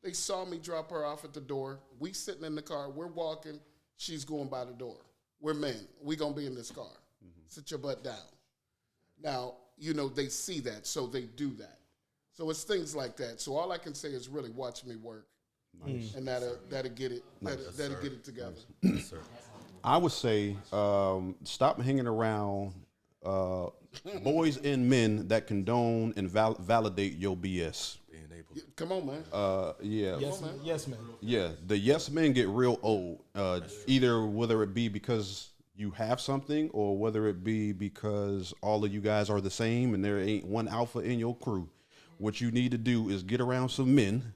They saw me drop her off at the door. We sitting in the car, we're walking, she's going by the door. We're men, we gonna be in this car. Sit your butt down. Now, they see that, so they do that. So it's things like that. So all I can say is really watch me work. Nice. And that'll get it. That'll get it together. Yes, sir. I would say stop hanging around boys and men that condone and validate your BS. Come on, man. Yeah. Yes, man. Yeah, the yes men get real old. Either whether it be because you have something or whether it be because all of you guys are the same and there ain't one alpha in your crew. What you need to do is get around some men,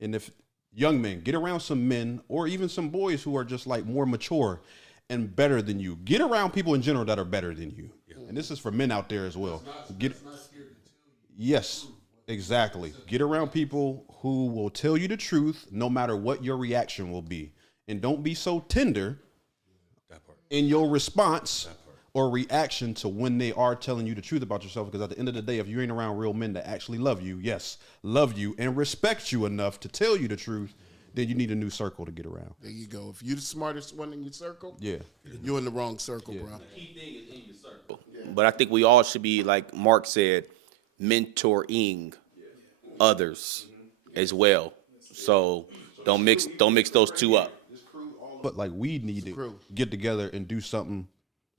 and if young men, get around some men or even some boys who are just like more mature and better than you. Get around people in general that are better than you. Yeah. And this is for men out there as well. Yes, exactly. Get around people who will tell you the truth no matter what your reaction will be. And don't be so tender in your response or reaction to when they are telling you the truth about yourself, because at the end of the day, if you ain't around real men that actually love you and respect you enough to tell you the truth, then you need a new circle to get around. There you go. If you're the smartest one in your circle, yeah, you're in the wrong circle, bro. The key thing is in your circle. Yeah. But I think we all should be, like Mark said, mentoring others as well. So don't mix those two up. But like we need to get together and do something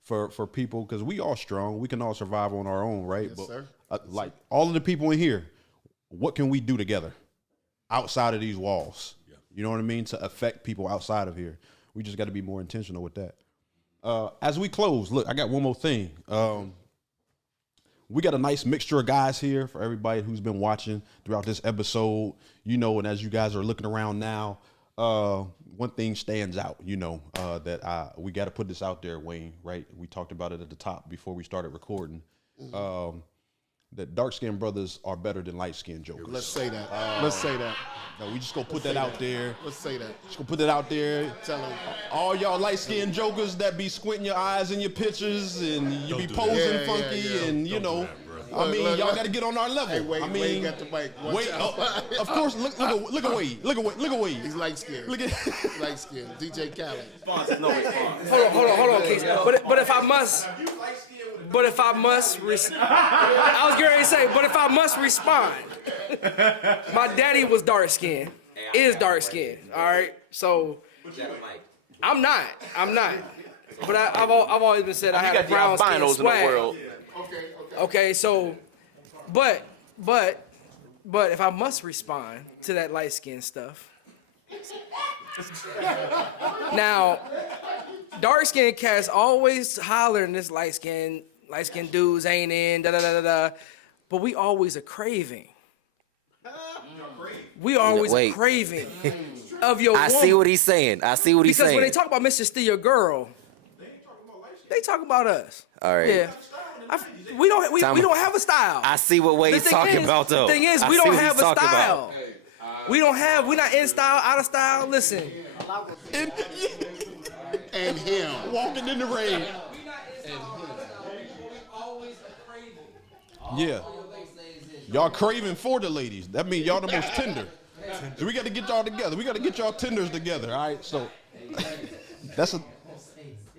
for people, because we all strong. We can all survive on our own, right? Yes, but sir. Like all of the people in here, what can we do together outside of these walls? Yeah. You know what I mean? To affect people outside of here. We just got to be more intentional with that. As we close, look, I got one more thing. we got a nice mixture of guys here for everybody who's been watching throughout this episode. And as you guys are looking around now, one thing stands out, that we got to put this out there, Wayne, right? We talked about it at the top before we started recording. That dark-skinned brothers are better than light-skinned jokers. Let's say that. Let's say that. No, we just gonna put that out there. Let's say that. Just gonna put that out there. Tell them. All y'all light-skinned jokers that be squinting your eyes in your pictures and you be posing funky and y'all got to get on our level. Hey, Wade got the mic. Wait, of course. Look at Wade. Look at Wade. He's light-skinned. Look at light-skinned. DJ Khaled. Hold on, Keith. But if I must. I was getting ready to say, but if I must respond, my daddy was dark skinned, is dark skinned. All right, so I'm not. But I've always been said I had a brown skin swag. Okay, so, but if I must respond to that light skin stuff, now dark skinned cats always hollering this light skinned dudes ain't in, but we always a craving. We always a craving of your woman. I see what he's saying. Because when they talk about Mr. Steal Your Girl, they talk about us. All right. Yeah. We don't have a style. I see what Wade's talking about, though. The thing is, we don't have a style. We're not in style, out of style. Listen. And him. Walking in the rain. Yeah. Y'all craving for the ladies. That means y'all the most tender. So we got to get y'all together. We got to get y'all tenders together. All right. So that's a.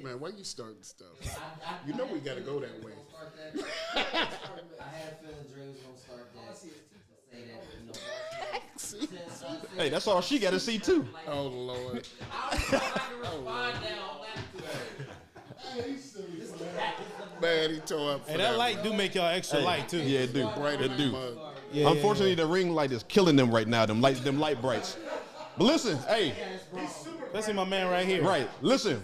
Man, why you starting stuff? You know we got to go that way. I had a feeling Dre was gonna start that. Say that, Hey, that's all she got to see too. Oh Lord. Man, he tore up. Hey, that light do make y'all extra light too. Yeah, it do. It do. Yeah, Unfortunately, the ring light is killing them right now. Them light brights. But listen, hey. Let's see my man right here. Right. Listen.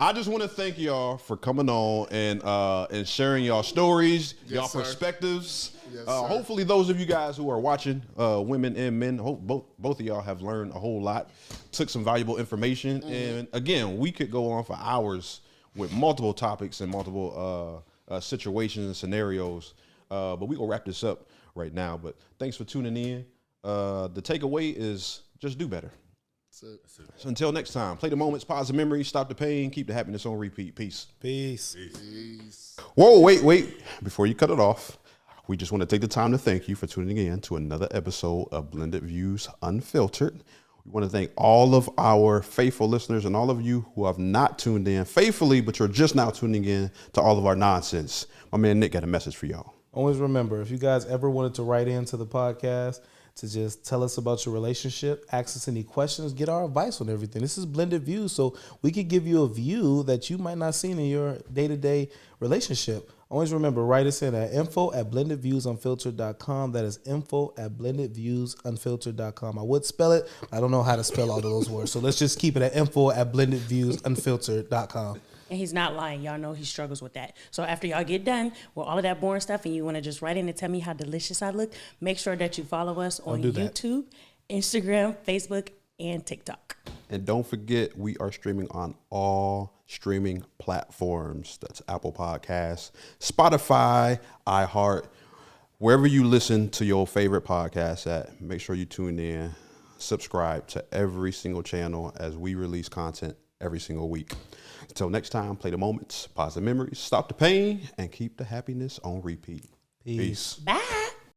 I just want to thank y'all for coming on and sharing y'all stories, y'all perspectives. Yes, hopefully, those of you guys who are watching, women and men, both of y'all have learned a whole lot, took some valuable information, and again, we could go on for hours with multiple topics and multiple situations and scenarios, but we gonna wrap this up right now. But thanks for tuning in. The takeaway is just do better. So until next time, play the moments, positive memories, stop the pain, keep the happiness on repeat. Peace. Peace. Whoa, wait. Before you cut it off, we just want to take the time to thank you for tuning in to another episode of Blended Views Unfiltered. We want to thank all of our faithful listeners and all of you who have not tuned in faithfully, but you're just now tuning in to all of our nonsense. My man Nick got a message for y'all. Always remember, if you guys ever wanted to write into the podcast to just tell us about your relationship, ask us any questions, get our advice on everything. This is Blended Views, so we could give you a view that you might not see in your day-to-day relationship. Always remember, write us in at info@blendedviewsunfiltered.com. That is info@blendedviewsunfiltered.com. I would spell it. I don't know how to spell all of those words, so let's just keep it at info@blendedviewsunfiltered.com. And he's not lying. Y'all know he struggles with that. So after y'all get done with all of that boring stuff and you want to just write in and tell me how delicious I look, make sure that you follow us on YouTube, Instagram, Facebook, and TikTok. And don't forget, we are streaming on all streaming platforms. That's Apple Podcasts, Spotify, iHeart, wherever you listen to your favorite podcasts at. Make sure you tune in, subscribe to every single channel as we release content every single week. Until next time, play the moments, positive memories, stop the pain, and keep the happiness on repeat. Peace. Bye.